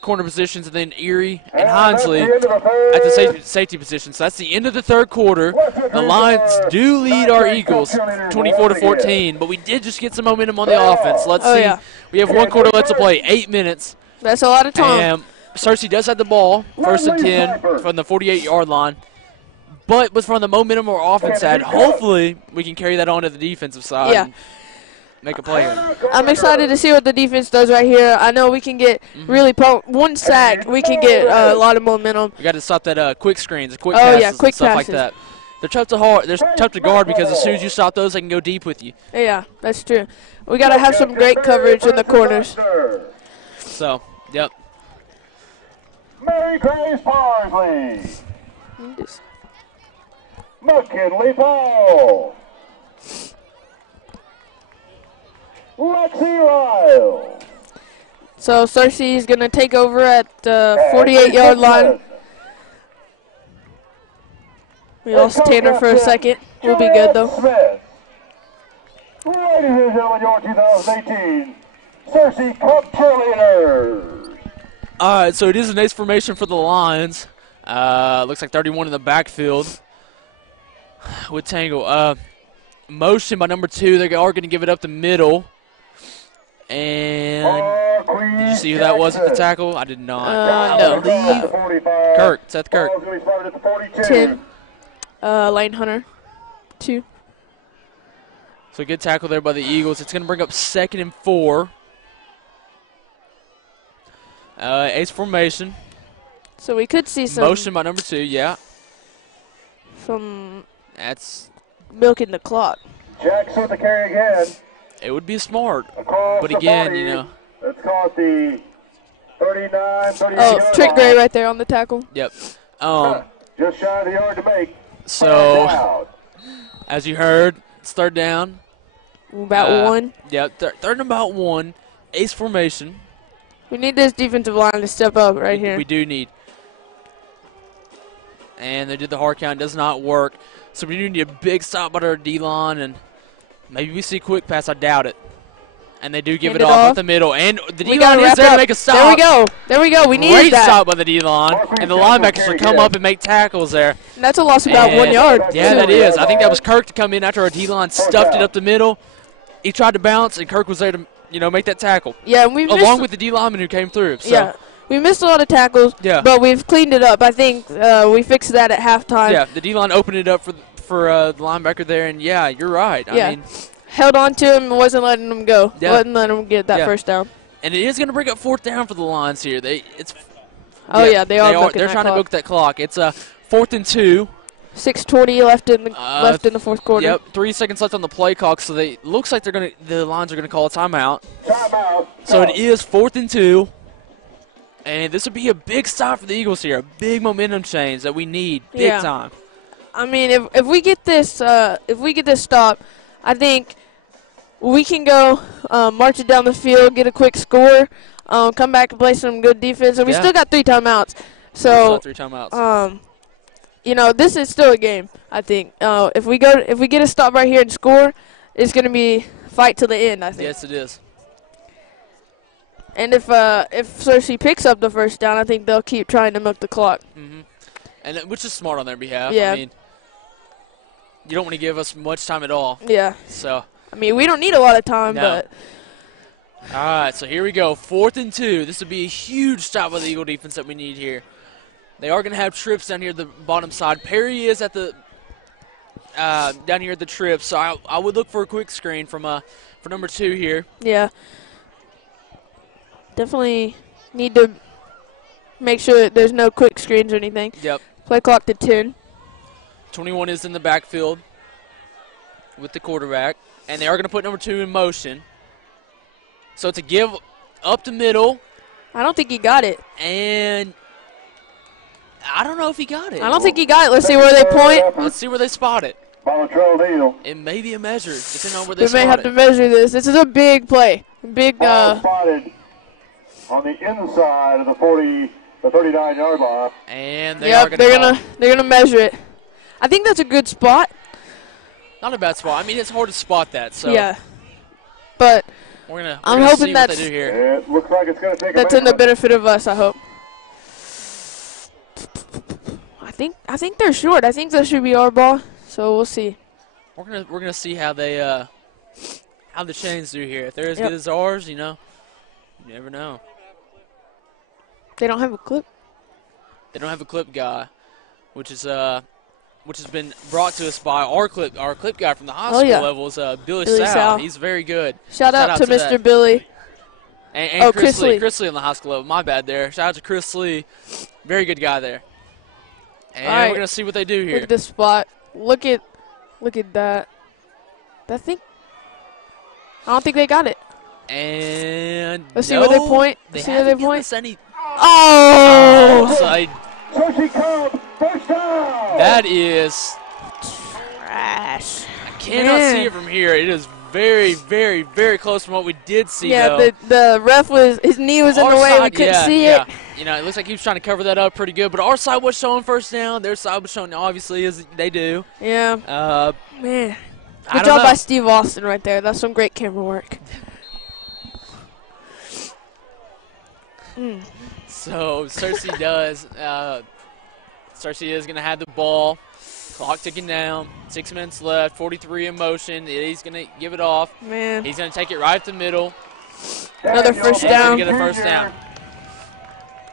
corner positions, and then Erie and Hinsley at the safety position. So that's the end of the third quarter. The Lions do lead our Eagles 24-14, but we did just get some momentum on the offense. Let's see. Yeah. We have 1 quarter left to play, 8 minutes. That's a lot of time. And Searcy does have the ball, 1st and 10 from the 48-yard line. But from the momentum on our offense side, hopefully we can carry that on to the defensive side. Yeah. Make a play here. I'm excited to see what the defense does right here. I know we can get really one sack. We can get a lot of momentum. We got to stop that quick screens, quick passes, quick stuff passes. like that. They're tough to guard because as soon as you stop those, they can go deep with you. Yeah, that's true. We got to have some great coverage in the corners. So, yep. Mary Grace Parsley. McKinley Paul. Lexi Lyle. So Searcy is going to take over at the 48-yard line. We lost Tanner for a second. We'll be good, though. Ladies and gentlemen, your 2018 Searcy Cup cheerleaders. All right, so it is an ace formation for the Lions. Looks like 31 in the backfield with Tangle. Motion by number 2. They are going to give it up the middle. And did you see who that was at the tackle? I did not. No. Kirk, Seth Kirk. 10. Lane Hunter, 2. So good tackle there by the Eagles. It's going to bring up 2nd and 4. Ace formation. So we could see some motion by number 2. Yeah. That's milking the clock. Jackson with the carry again. It would be smart, but again, let's call it the 39, 38. Oh, Trent Gray right there on the tackle. Yep. Just shy of the yard to make. So, as you heard, it's 3rd down. About 1. Yeah, 3rd and about 1. Ace formation. We need this defensive line to step up right here. We do need. And they did the hard count. Does not work. So we do need a big stop by our D-line, and maybe we see a quick pass. I doubt it. And they do give it off at the middle. And the D-line is there to make a stop. There we go. There we go. We need that. Great stop by the D-line. And the linebackers will come up and make tackles there. And that's a loss of about 1 yard. Yeah, that is. I think that was Kirk to come in after our D-line stuffed it up the middle. He tried to bounce, and Kirk was there to, make that tackle. Yeah, and we along with the D-lineman who came through. So. Yeah. We missed a lot of tackles, but we've cleaned it up. I think we fixed that at halftime. Yeah, the D-line opened it up for the linebacker there, and, yeah, you're right. I mean, held on to him and wasn't letting him go. Yeah. Wasn't letting him get that Yeah. first down. And it is going to bring up 4th down for the Lions here. They Oh, yeah, they are milking They're that trying clock. to milk that clock. It's 4th and 2. 6:20 left in the fourth quarter. Yep, 3 seconds left on the play clock, so looks like the Lions are gonna call a timeout. Timeout. So it is 4th and 2, and this would be a big stop for the Eagles here, a big momentum change that we need big Yeah. time. I mean, if we get this stop, I think we can go march it down the field, get a quick score, come back and play some good defense, and we Yeah. still got 3 timeouts. Still So 3 timeouts. this is still a game. I think if we get a stop right here and score, it's gonna be fight to the end. I think. Yes, it is. And if Searcy picks up the first down, I think they'll keep trying to milk the clock. And which is smart on their behalf. Yeah. I mean, you don't want to give us much time at all. Yeah. So. I mean, we don't need a lot of time, No. but. All right, so here we go. 4th and 2. This would be a huge stop by the Eagle defense that we need here. They are going to have trips down here at the bottom side. Perry is at the down here at the trip, so I would look for a quick screen for number 2 here. Yeah. Definitely need to make sure that there's no quick screens or anything. Yep. Play clock to 10. 21 is in the backfield with the quarterback, and they are going to put number 2 in motion. So it's a give up the middle, I don't think he got it. and I don't know if he got it. I don't think he got it. Let's see where they point. Let's see where they spot it. Ball trail Neal. It may be a measure, depending on where they We may spot have it. to measure this. This is a big play. Big. Ball spotted on the inside of the 39-yard line. And they are Yep. going to They're gonna measure it. I think that's a good spot. Not a bad spot. I mean, it's hard to spot that. So Yeah. But we're I'm gonna hoping see what they that's- do here. It looks like it's going to take that's a in the minute. benefit of us. I hope. I think they're short. I think that should be our ball. So we'll see. We're gonna see how they how the chains do here. If they're as Yep. good as ours, you never know. They don't have a clip. They don't have a clip guy, which has been brought to us by our clip guy from the high school yeah. level is Billy Billy Sal. Sal. He's very good. Shout out to Mr. that. Billy. And Chris Lee. Chris Lee on the high school level. My bad there. Shout out to Chris Lee. Very good guy there. And All right. we're gonna see what they do Look here. at this spot. Look at that. I don't think they got it. And Let's see where they point. They See where they haven't given point. us any Oh! outside. Searcy called first down. That is. Trash. I cannot Man. see it from here. It is very, very, very close from what we did see. Yeah, though. the ref his knee was in Our the way. We side, couldn't yeah, see yeah. it. It looks like he was trying to cover that up pretty good. But our side was showing first down. Their side was showing, obviously, as they do. Yeah. Man. I Good don't job know. by Steve Austin right there. That's some great camera work. So Searcy does. Searcy is going to have the ball. Clock ticking down. 6 minutes left. 43 in motion. He's going to give it off. Man. He's going to take it right up the middle. Another first And he's down. going to get a first down.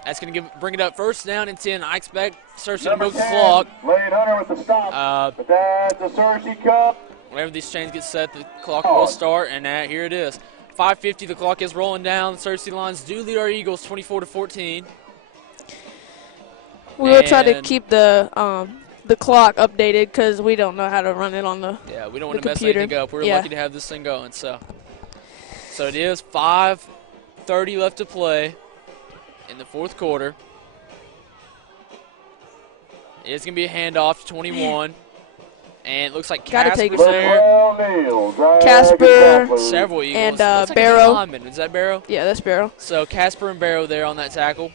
That's going to bring it up first down and 10. I expect Searcy to Number move the 10, clock. Lane Hunter with the stop. But that's a Searcy Cup. Whenever these chains get set, the clock will start, and here it is. 5:50, the clock is rolling down. The Searcy Lions do lead our Eagles 24-14. We will try to And- keep the clock updated because we don't know how to run it on the. Yeah, we don't want to The mess computer. anything up. We're Yeah. lucky to have this thing going. So it is 5:30 left to play in the fourth quarter. It's going to be a handoff to 21. And it looks like Gotta take Casper's it. there. Neal, drag Casper. exactly. Several Eagles. And, Looks like a Barrow. lineman. Is that Barrow? Yeah, that's Barrow. So Casper and Barrow there on that tackle.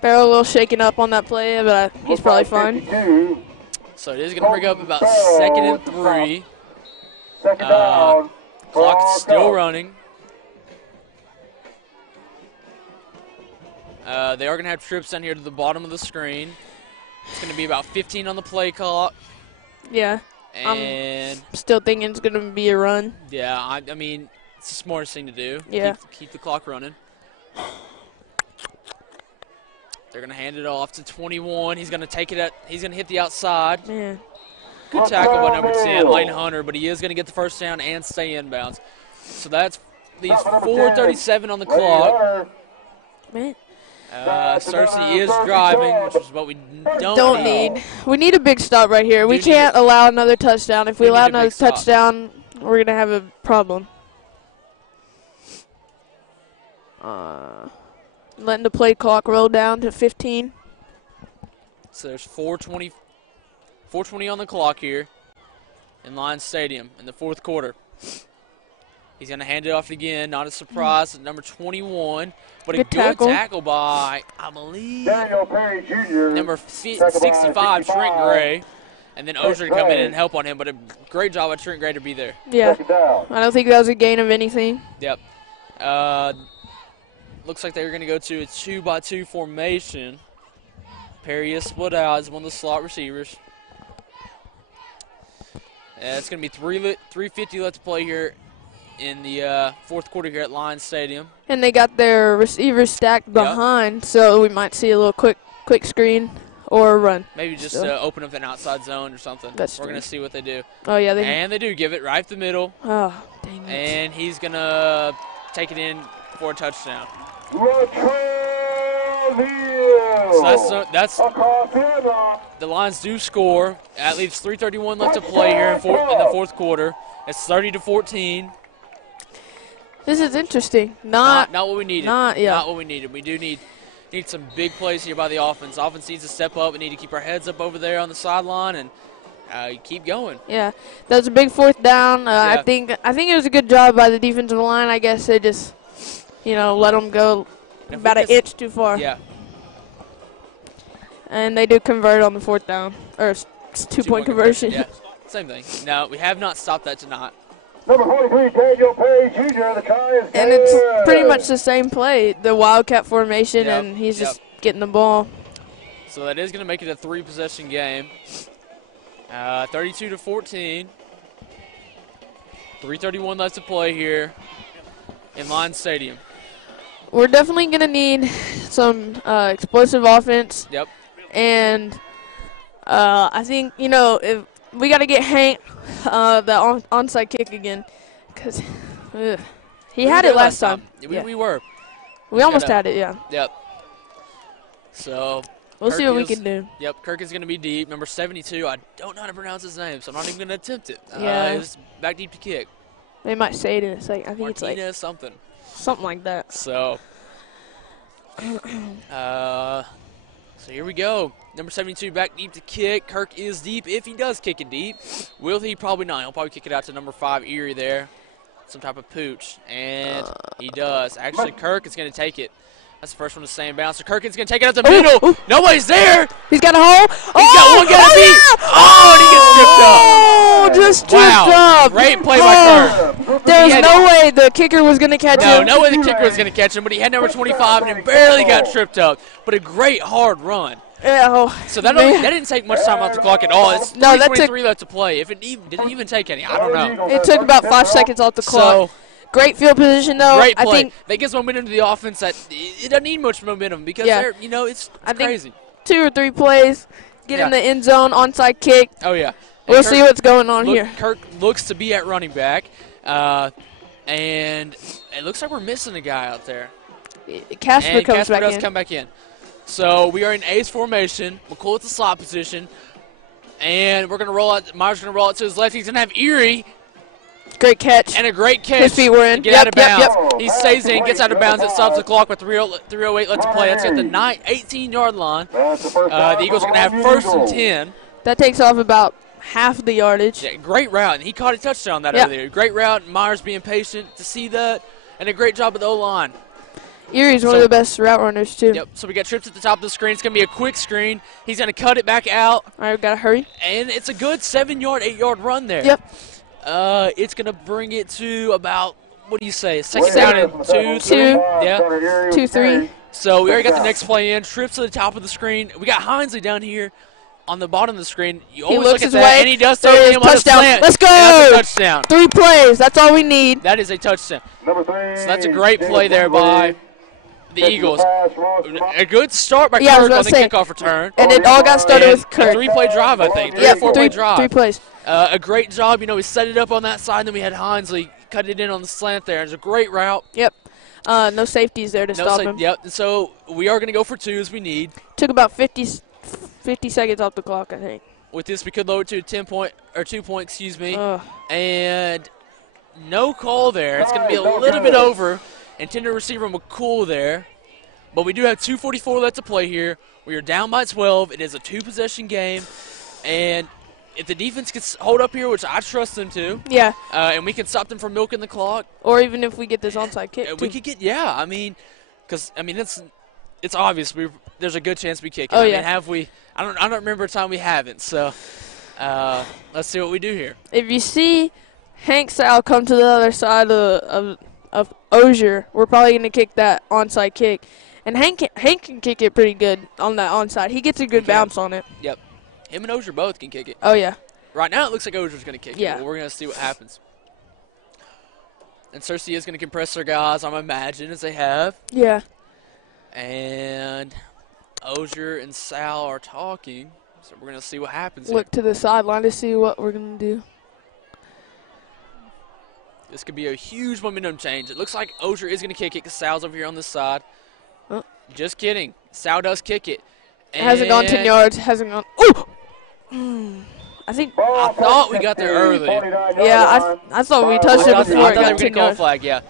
Barrow a little shaken up on that play, but he's Looks probably like fine. 52. So it is going to bring up about Barrow 2nd with and the 3. Second down. for Clock our still Cubs. running. They are going to have trips down here to the bottom of the screen. It's going to be about 15 on the play clock. Yeah, And, still thinking it's gonna be a run. yeah, I mean, it's the smartest thing to do. Yeah. Keep the clock running. They're going to hand it off to 21. He's going to take it he's going to hit the outside. Man, Good tackle by number 10, Lane Hunter, but he is going to get the first down and stay inbounds. So that's these 4:37 on the clock. Man. Searcy is driving, which is what we don't need. We need a big stop right here. We can't allow another touchdown. If we allow another touchdown, we're going to have a problem. Letting the play clock roll down to 15. So there's 4:20 on the clock here in Lions Stadium in the fourth quarter. He's going to hand it off again. Not a surprise. Number 21. But a good tackle by, I believe, Daniel Perry Jr. number 65, Trent Gray. And then Ozier to come in and help on him. But a great job by Trent Gray to be there. Yeah. I don't think that was a gain of anything. Yep. Looks like they're going to go to a 2-by-2 formation. Perry is split out as one of the slot receivers. It's going to be 3:50 left to play here in the fourth quarter here at Lions Stadium. And they got their receivers stacked behind, so we might see a little quick screen or a run. Maybe just open up an outside zone or something. We're going to see what they do. Oh, yeah. And they do give it right up the middle. Oh, dang it. And he's going to take it in for a touchdown. So that's the Lions do score. That leaves 3:31 left to play here in the fourth quarter. It's 30-14. This is interesting. Not what we needed. Not what we needed. We do need some big plays here by the offense. Offense needs to step up. We need to keep our heads up over there on the sideline and keep going. Yeah, that was a big fourth down. I think it was a good job by the defensive line. I guess they just, let them go about an inch too far. Yeah. And they do convert on the fourth down, or two-point conversion. Yeah, same thing. No, we have not stopped that tonight. Number 43, Daniel Perry Jr., the try is and it's pretty much the same play, the Wildcat formation, and he's just getting the ball. So that is going to make it a three-possession game. 32-14. 3:31 left to play here in Lions Stadium. We're definitely going to need some explosive offense. Yep. And I think, if we got to get Hank the onside kick again, because he had it last time. We were. We almost had it, yeah. Yep. So we'll see what we can do. Yep, Kirk is going to be deep. Number 72, I don't know how to pronounce his name, so I'm not even going to attempt it. Yeah. It's back deep to kick. They might say it in a second. I think Martinez it's like something. Something like that. So, so here we go. Number 72 back deep to kick. Kirk is deep. If he does kick it deep, will he? Probably not. He'll probably kick it out to number 5, Erie there. Some type of pooch. And he does. Actually, Kirk is going to take it. That's the first one to stay in bounds. So Kirk is going to take it out the middle. Ooh. Nobody's there. He's got a hole. He's got one guy beat. Yeah. Oh, and he gets tripped up. Oh, just tripped up. Great play by Kirk. There's no way the kicker was going to catch him. No way the kicker was going to catch him, but he had number 25 and he barely got tripped up. But a great hard run. Yeah. So that didn't take much time off the clock at all. It's 3:23 left to play. If did it even take any? I don't know. It took about 5 seconds off the clock. So, great field position, though. Great play. I think that gives momentum to the offense. That it doesn't need much momentum because they're, it's crazy. Think 2 or 3 plays, get in the end zone, onside kick. Oh yeah. We'll see what's going on here. Kirk looks to be at running back, and it looks like we're missing a guy out there. Casper comes back in. Does come back in. So we are in ace formation. McCool at the slot position, and we're gonna roll out. Myers gonna roll out to his left. He's gonna have Erie. Great catch. And a great catch. His feet were in. Get out of bounds. He stays in, gets out of bounds. It stops the clock with 3:08 left to play. That's at the 18-yard line. The Eagles are going to have first and 10. That takes off about half the yardage. Yeah, great route. And he caught a touchdown that earlier. Great route. Myers being patient to see that. And a great job with the O-line. Erie's one of the best route runners, too. Yep. So we got trips at the top of the screen. It's going to be a quick screen. He's going to cut it back out. All right, we got to hurry. And it's a good 7-yard, 8-yard run there. Yep. It's going to bring it to about, what do you say, second down and 2, 3? Yeah. 2, 3. So we already got the next play in. Trips to the top of the screen. We got Hinsley down here on the bottom of the screen. You always look at that, and he does throw him on touchdown. a slant. Let's go. That's a touchdown. 3 plays. That's all we need. That is a touchdown. So that's a great play there by the Eagles. A good start by Yeah, I was Kirk about on to the say, kickoff return. And it all got started with A Kurt. 3-play drive, I think. Yeah, 4-play drive. 3 plays. A great job. You know, we set it up on that side, and then we had Hinsley cut it in on the slant there. It was a great route. Yep. No safeties there to stop him. Yep. So we are going to go for 2 as we need. Took about 50 seconds off the clock, I think. With this, we could lower it to a 2 point, excuse me. Ugh. And no call there. It's going to be a little bit over. Intended receiver McCool there. But we do have 2:44 left to play here. We are down by 12. It is a 2-possession game. And if the defense can hold up here, which I trust them to, Yeah. and we can stop them from milking the clock. Or even if we get this onside kick, We too. could get, I mean, because, I mean, it's obvious. There's a good chance we kick it. Oh, I yeah. mean, have we? I don't remember a time we haven't. So let's see what we do here. If you see Hank Sal come to the other side of Ozier, we're probably going to kick that onside kick. And Hank can kick it pretty good on that onside. He gets a good bounce on it. Yep. Him and Ozier both can kick it. Oh, yeah. Right now it looks like Ozier's going to kick Yeah. it, but we're going to see what happens. And Searcy is going to compress their guys, I'm imagine, as they have. Yeah. And Ozier and Sal are talking, so we're going to see what happens Look to the sideline to see what we're going to do. This could be a huge momentum change. It looks like Ozier is going to kick it because Sal's over here on this side. Oh. Just kidding. Sal does kick it. It hasn't gone 10 yards. Hasn't gone. Ooh! I think. I thought we got there early. Yeah, I thought we touched it I before it thought they got were 10 going to call a yards. flag, yeah.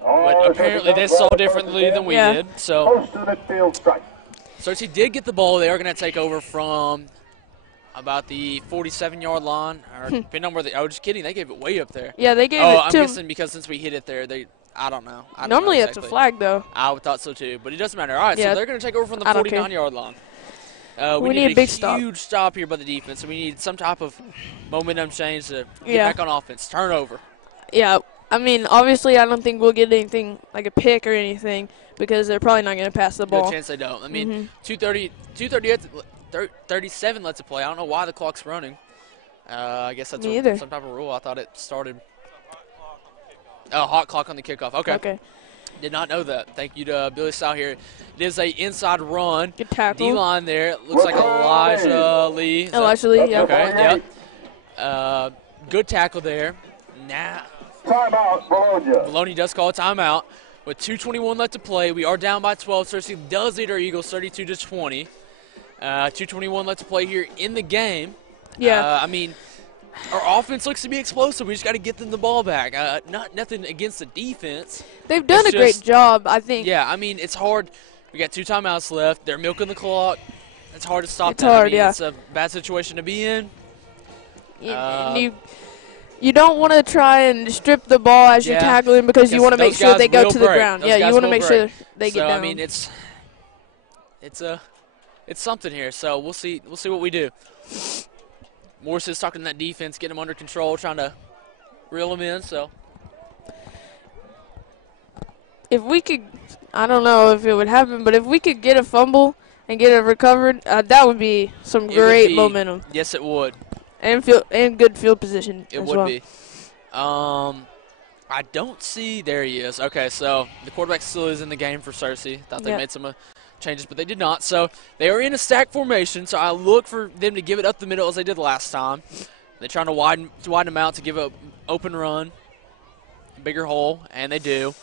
But apparently they saw differently than we did. So Close to the midfield strike. Searcy did get the ball. They are going to take over from about the 47-yard line. Or depending on where oh, just kidding. They gave it way up there. Yeah, they gave Oh, it I'm to him. guessing because since we hit it there, I don't know. Normally that's that's a flag, though. I thought so too, but it doesn't matter. All right, Yeah. so they're going to take over from the I don't care. 49-yard line. We need need a big stop. huge stop here by the defense, and we need some type of momentum change to get Yeah. back on offense. Turnover. Yeah, I mean, obviously, I don't think we'll get anything like a pick or anything because they're probably not going to pass the ball. Good chance they don't. I mean, 2:37 left to play. I don't know why the clock's running. I guess that's Me either. some type of rule. I thought it started. Oh, hot clock on the kickoff. Okay. Did not know that. Thank you to Billy Sal here. It is a inside run. Good tackle. D-line there. It looks like Elijah Lee. Is that- Elijah Lee, yeah. Okay, yep. Good tackle there. Nah. Timeout, Vilonia. Vilonia does call a timeout. With 2:21 left to play, we are down by 12. Searcy does lead our Eagles 32-20. 2:21 left to play here in the game. Yeah. I mean, our offense looks to be explosive. We just got to get them the ball back. Nothing against the defense. They've done It's a great just- job, I think. Yeah, I mean, it's hard. We got 2 timeouts left. They're milking the clock. It's hard to stop It's that. hard, I mean, yeah. It's a bad situation to be in. You don't want to try and strip the ball as you're Yeah, tackling because you want to make those sure guys they go will to the break. ground. Those Yeah, guys you want to will make sure break. they get down. I mean, it's something here. So we'll see what we do. Morris is talking to that defense, getting them under control, trying to reel them in. So if we could, I don't know if it would happen, but if we could get a fumble and get it recovered, that would be some it would great be- momentum Yes, it would. and good field position It as would well. be. I don't see. There he is. Okay, so the quarterback still is in the game for Searcy. Thought they Yep. made some changes, but they did not. So they are in a stack formation. So I look for them to give it up the middle as they did last time. They're trying to widen them out to give an open run, a bigger hole, and they do.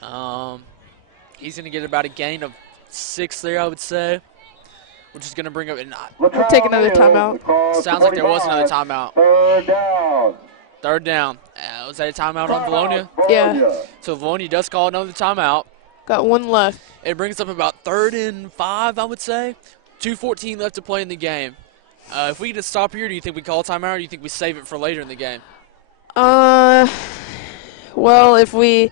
He's going to get about a gain of 6 there, I would say, which is going to bring up. We'll take another timeout. Sounds like there was another timeout. Third down. Third down. Was that a timeout on Vilonia? Yeah. So Vilonia does call another timeout. Got one left. It brings up about 3rd and 5, I would say. 2:14 left to play in the game. If we get to stop here, do you think we call a timeout or do you think we save it for later in the game? Well, if we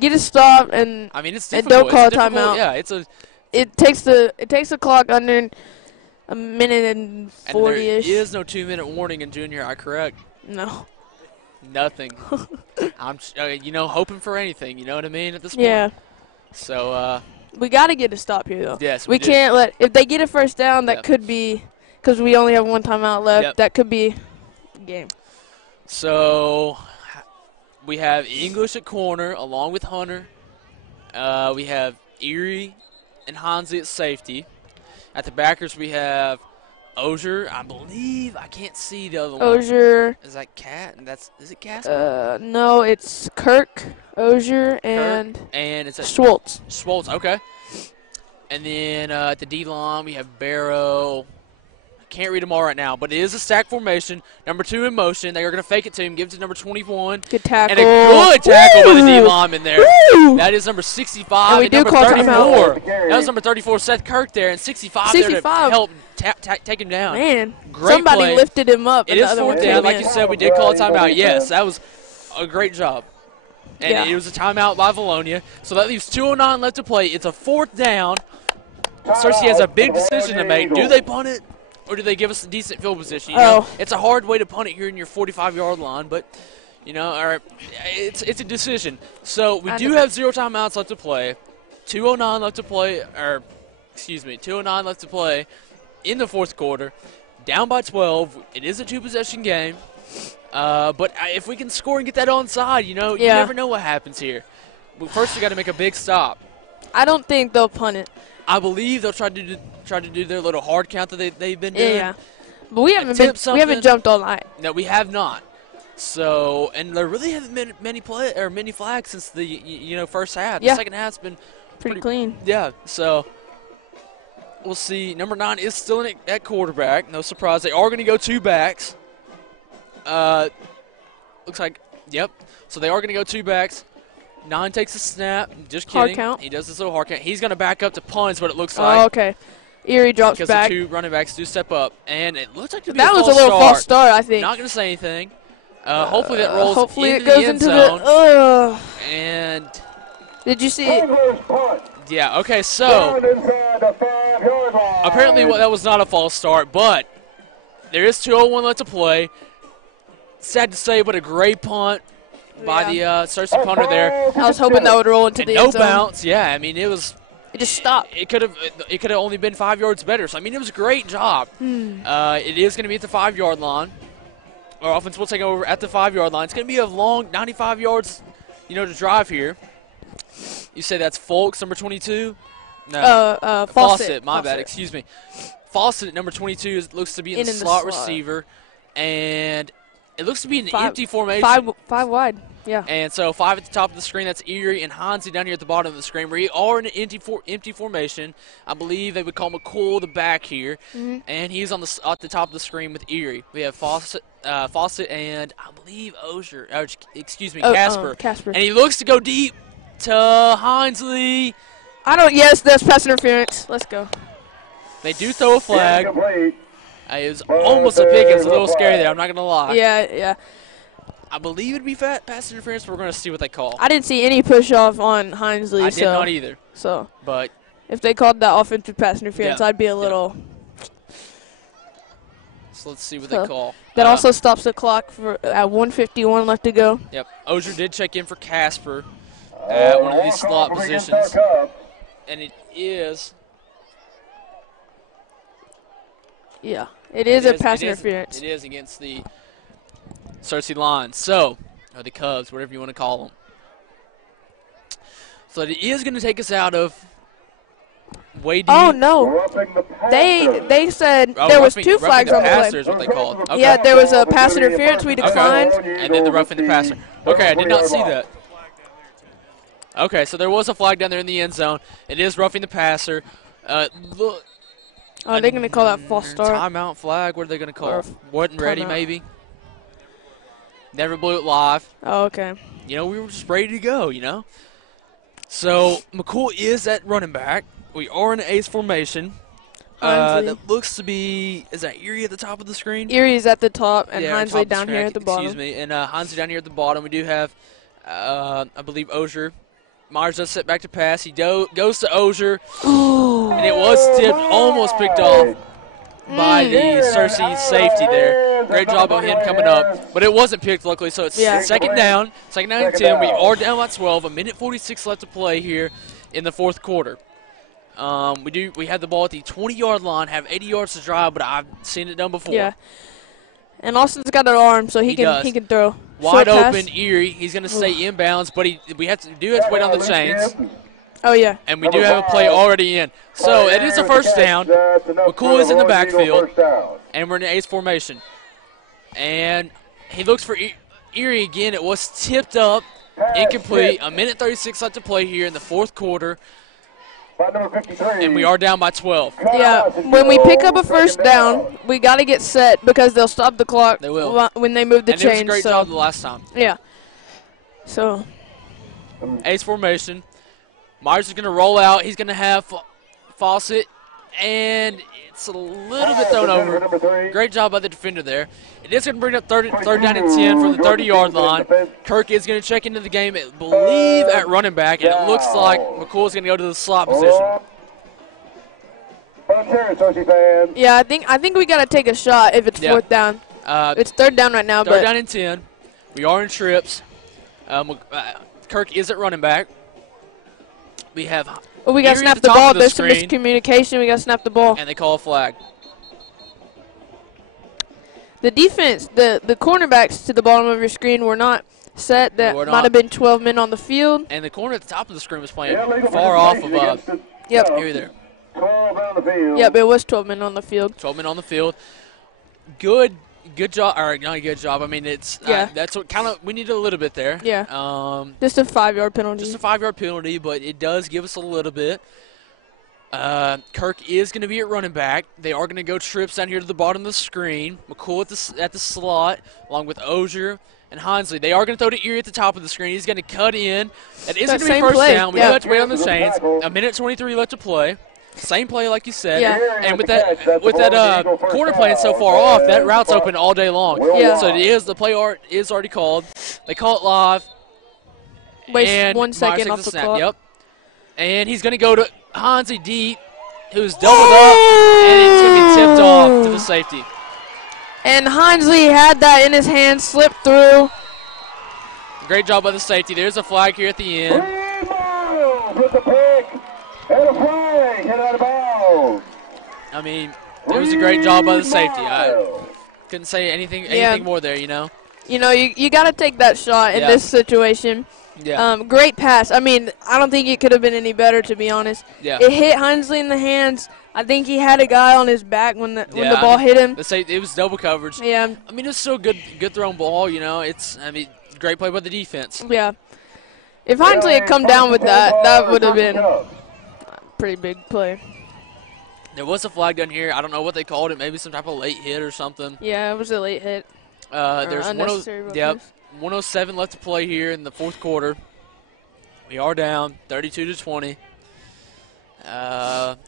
get a stop and I mean, it's And difficult. don't call It's a difficult. timeout. Yeah, it's a. it takes the clock under a minute and And there 40-ish. is no 2-minute warning in junior high, correct? No. Nothing. I'm, hoping for anything. You know what I mean? At this point. Yeah. So, We got to get a stop here, though. yes, We do. can't let – if they get a first down, that Yep. could be – because we only have one timeout left, Yep. that could be game. So we have English at corner along with Hunter. we have Erie and Hansley at safety. At the backers, we have Ozier, I believe. I can't see the other one. Ozier. Is that Cat? And is it Casper? No, it's Kirk, Ozier, and it's Schwartz. Schwartz, okay. And then at the D-line, we have Barrow. Can't read them all right now, but it is a stack formation. Number 2 in motion. They are going to fake it to him, give it to number 21. Good tackle. And a good tackle by the D-lineman there. Woo! That is number 65 And we do number call 34. timeout. That was number 34, Seth Kirk there, and 65 there to help take him down. Man, Great somebody play. lifted him up. It is fourth down. Like you said, we did call a timeout. Yes, that was a great job. And Yeah. it was a timeout by Vilonia. So that leaves 2:09 left to play. It's a fourth down. Searcy has a big decision to make. Do they punt it, or do they give us a decent field position? You know, it's a hard way to punt it here in your 45-yard line, but you know, all right, it's a decision. So we do have 0 timeouts left to play. 2:09 left to play, or excuse me, 2:09 left to play in the fourth quarter. Down by 12. It is a 2-possession game, but if we can score and get that onside, you know, you never know what happens here. But first, we got to make a big stop. I don't think they'll punt it. I believe they'll try to do their little hard count that they've been doing. Yeah, but we haven't jumped all night. No, we have not. So, and there really haven't been many flags since the first half. The second half's been pretty clean. Yeah. So we'll see. Number 9 is still at quarterback. No surprise. They are going to go 2 backs. Looks like yep. So they are going to go 2 backs. 9 takes a snap. Just kidding. Hard count. He does this little hard count. He's going to back up to punt is what it looks like. Oh, okay. Erie drops because back. the 2 running backs do step up. And it looks like to be that a was a little false start, I think. Not going to say anything. Hopefully that rolls hopefully into it goes the end into zone. And did you see it? Yeah, okay, so apparently that was not a false start, but there is 2:01 left to play. Sad to say, but a great punt by the Searcy punter there. I was hoping that would roll into the end zone. No bounce, yeah. I mean, it just stopped. It could have only been 5 yards better. So I mean, it was a great job. It is going to be at the 5-yard line. Our offense will take over at the 5-yard line. It's going to be a long 95 yards, to drive here. You say that's Folks, number 22? No. Fawcett. My bad. Excuse me. Fawcett, number 22, looks to be in the slot receiver. And it looks to be an empty formation. Five wide, yeah. And so 5 at the top of the screen. That's Erie and Hansley down here at the bottom of the screen. We are in an empty formation. I believe they would call McCool the back here. And he's at the top of the screen with Erie. We have Fawcett and I believe Ozier. Casper. And he looks to go deep to Hansley. Yes, that's pass interference. Let's go. They do throw a flag. It was almost a pick. It's a little scary there. I'm not going to lie. Yeah. I believe it'd be pass interference, but we're going to see what they call. I didn't see any push off on Hansley. I did not either. So, but if they called that offensive pass interference, I'd be a little. So let's see what they call. That also stops the clock at 1:51 left to go. Yep. Ozier did check in for Casper at one of these slot positions, and it is. Yeah, it is a pass interference. It is against the Searcy line. So, or the Cubs, whatever you want to call them. So it is going to take us out of way deep. Oh no! They said there was 2 flags on the play. Is what they called. Okay. Yeah, there was a pass interference. We declined. And then the roughing the passer. Okay, I did not see that. Okay, so there was a flag down there in the end zone. It is roughing the passer. Look. Are they going to call that false start? Timeout flag. What are they going to call? Wasn't ready, maybe. Never blew it live. Oh, okay. We were just ready to go, So McCool is at running back. We are in an ace formation. That looks to be, is that Erie at the top of the screen? Erie's at the top, and Hansley down here at the bottom. Excuse me. And Hansley down here at the bottom. We do have, I believe, Ozier. Myers does set back to pass. He goes to Ozier. And it was tipped, almost picked off by the Searcy safety there. Great job of him coming up. But it wasn't picked, luckily, so it's second down and 10. We are down by 12. 1:46 left to play here in the fourth quarter. We have the ball at the 20-yard line, have 80 yards to drive, but I've seen it done before. Yeah. And Austin's got an arm, so he can throw. Wide open, Erie. He's going to stay inbounds, but we have to wait on the chains. Oh, yeah. And we do have a play already in. So it is a first down. McCool is in the backfield, and we're in the ace formation. And he looks for Erie again. It was tipped up, incomplete. A minute 36 left to play here in the fourth quarter. And we are down by 12. Yeah, when we pick up a first down, we got to get set because they'll stop the clock. They will. When they move the and it was chains. a great job the last time. Yeah. So. Ace formation. Myers is going to roll out. He's going to have Fawcett, and it's a little bit thrown over. Great job by the defender there. It is going to bring up third down and 10 from the 30-yard line. Kirk is going to check into the game, I believe, at running back, and it looks like McCool is going to go to the slot position. Yeah, I think we got to take a shot if it's fourth down. It's third down right now. Third down and 10. We are in trips. Kirk is at running back. We have. Well, we got to snap the ball. There's some miscommunication. We got to snap the ball. And they call a flag. The defense, the cornerbacks to the bottom of your screen were not set. That might have been 12 men on the field. And the corner at the top of the screen was playing far off of Yep. Here there. 12 on the field. Yep, it was 12 men on the field. 12 men on the field. Good job. Or not a good job. I mean, it's that's what kind of we need a little bit there. Yeah. Just a 5-yard penalty. Just a 5-yard penalty, but it does give us a little bit. Kirk is going to be at running back. They are going to go trips down here to the bottom of the screen. McCool at the slot, along with Ozier and Hinsley. They are going to throw to Erie at the top of the screen. He's going to cut in. That is going to be first down. We do have to wait on the chains. A minute 23 left to play. Same play like you said. Yeah. And with that corner playing so far off, that route's open all day long. Yeah. So the play is already called. They call it live. Waste 1 second off the clock. Yep. And he's going to go to Hansi deep, who's doubled up, and it's going to be tipped off to the safety. And Hinsley had that in his hand, slipped through. Great job by the safety. There's a flag here at the end. 3 miles with the pick and a flag hit out of bounds. I mean, it was a great job by the safety. I couldn't say anything more there, you know. You know, you got to take that shot in this situation. Yeah. Great pass. I mean, I don't think it could have been any better, to be honest. Yeah. It hit Hinsley in the hands. I think he had a guy on his back when the ball hit him. It was double coverage. Yeah. I mean, it's still a good thrown ball, you know. Great play by the defense. Yeah. If Hinsley had come down with that would have been a pretty big play. There was a flag down here. I don't know what they called it. Maybe some type of late hit or something. Yeah, it was a late hit. There's 107 left to play here in the fourth quarter. We are down 32-20.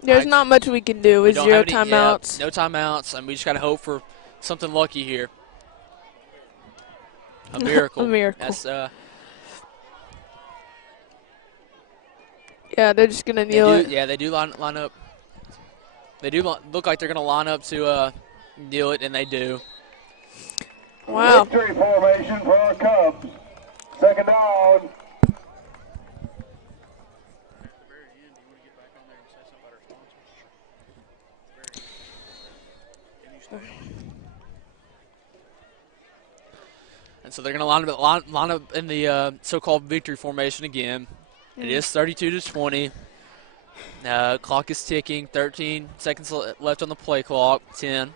There's not much we can do with 0 timeouts. No timeouts, and we just got to hope for something lucky here. A miracle. A miracle. That's, yeah, they're just going to kneel it. Yeah, they do line up. They do look like they're going to line up to kneel it, and they do. Wow. Victory formation for our Cubs. Second down. And so they're going to line up in the so-called victory formation again. It is 32-20. Clock is ticking. 13 seconds left on the play clock. 10.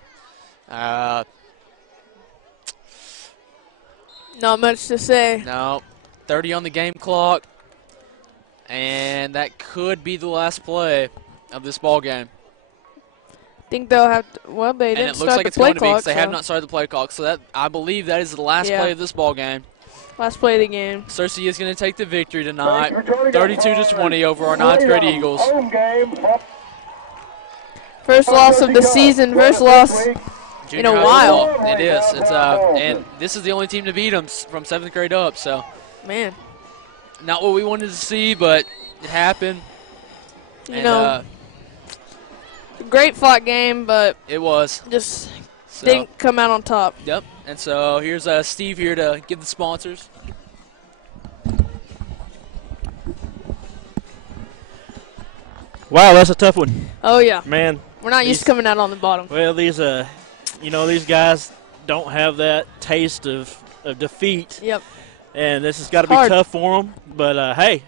Not much to say. No. 30 on the game clock. And that could be the last play of this ball game. I think they'll have to, well, they didn't start the play clock. And it looks like it's going to be because they have not started the play clock. So that I believe that is the last play of this ball game. Last play of the game. Searcy is going to take the victory tonight. 32-20 over our 9th grade Eagles. First loss of the season. First loss in a while. It is. And this is the only team to beat them from 7th grade up. So, man, not what we wanted to see, but it happened. You know, great fought game, but it was just didn't come out on top. Yep. And so here's Steve here to give the sponsors. Wow, that's a tough one. Oh yeah, man. We're not used to coming out on the bottom. Well, these these guys don't have that taste of defeat. Yep. And this has got to be tough for them. But hey,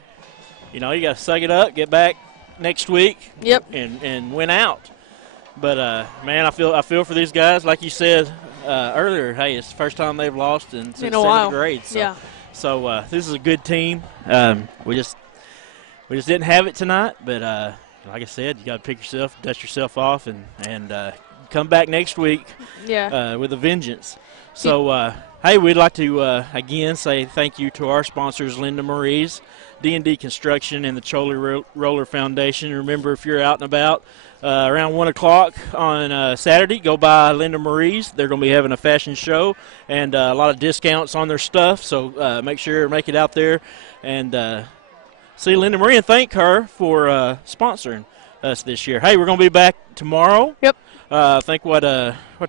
you know, you got to suck it up, get back next week, Yep. and win out. But man, I feel for these guys. Like you said earlier, hey, it's the first time they've lost since In a while. 7th grade. So, Yeah. So this is a good team. We just didn't have it tonight. But like I said, you got to pick yourself, dust yourself off, and come back next week. Yeah. With a vengeance. So hey, we'd like to again say thank you to our sponsors, Linda Marie's, D&D Construction, and the Choly Roller Foundation. Remember, if you're out and about around 1 o'clock on Saturday, go by Linda Marie's. They're going to be having a fashion show and a lot of discounts on their stuff, so make it out there and see Linda Marie and thank her for sponsoring us this year. Hey, we're going to be back tomorrow. Yep. I think what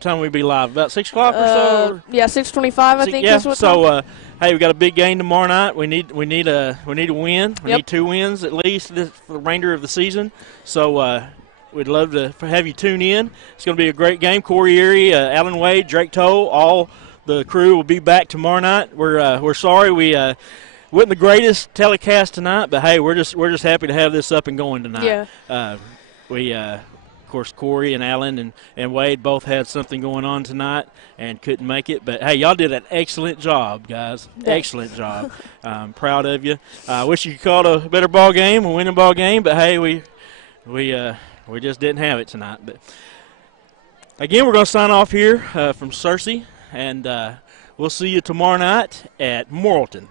time we be live? About 6 o'clock or so? Yeah, 6:25 I think yeah, is what so time. hey, we got a big game tomorrow night. We need a win. We Yep. need 2 wins at least for the remainder of the season. So we'd love to have you tune in. It's going to be a great game. Corey Erie, Alan Wade, Drake Toll, all the crew will be back tomorrow night. We're sorry we wasn't the greatest telecast tonight, but hey, we're just happy to have this up and going tonight. Yeah. Of course, Corey and Alan and Wade both had something going on tonight and couldn't make it. But, hey, y'all did an excellent job, guys. Excellent job. I'm proud of you. I wish you could call it a better ball game, a winning ball game. But, hey, we just didn't have it tonight. But, again, we're going to sign off here from Searcy. And we'll see you tomorrow night at Morrilton.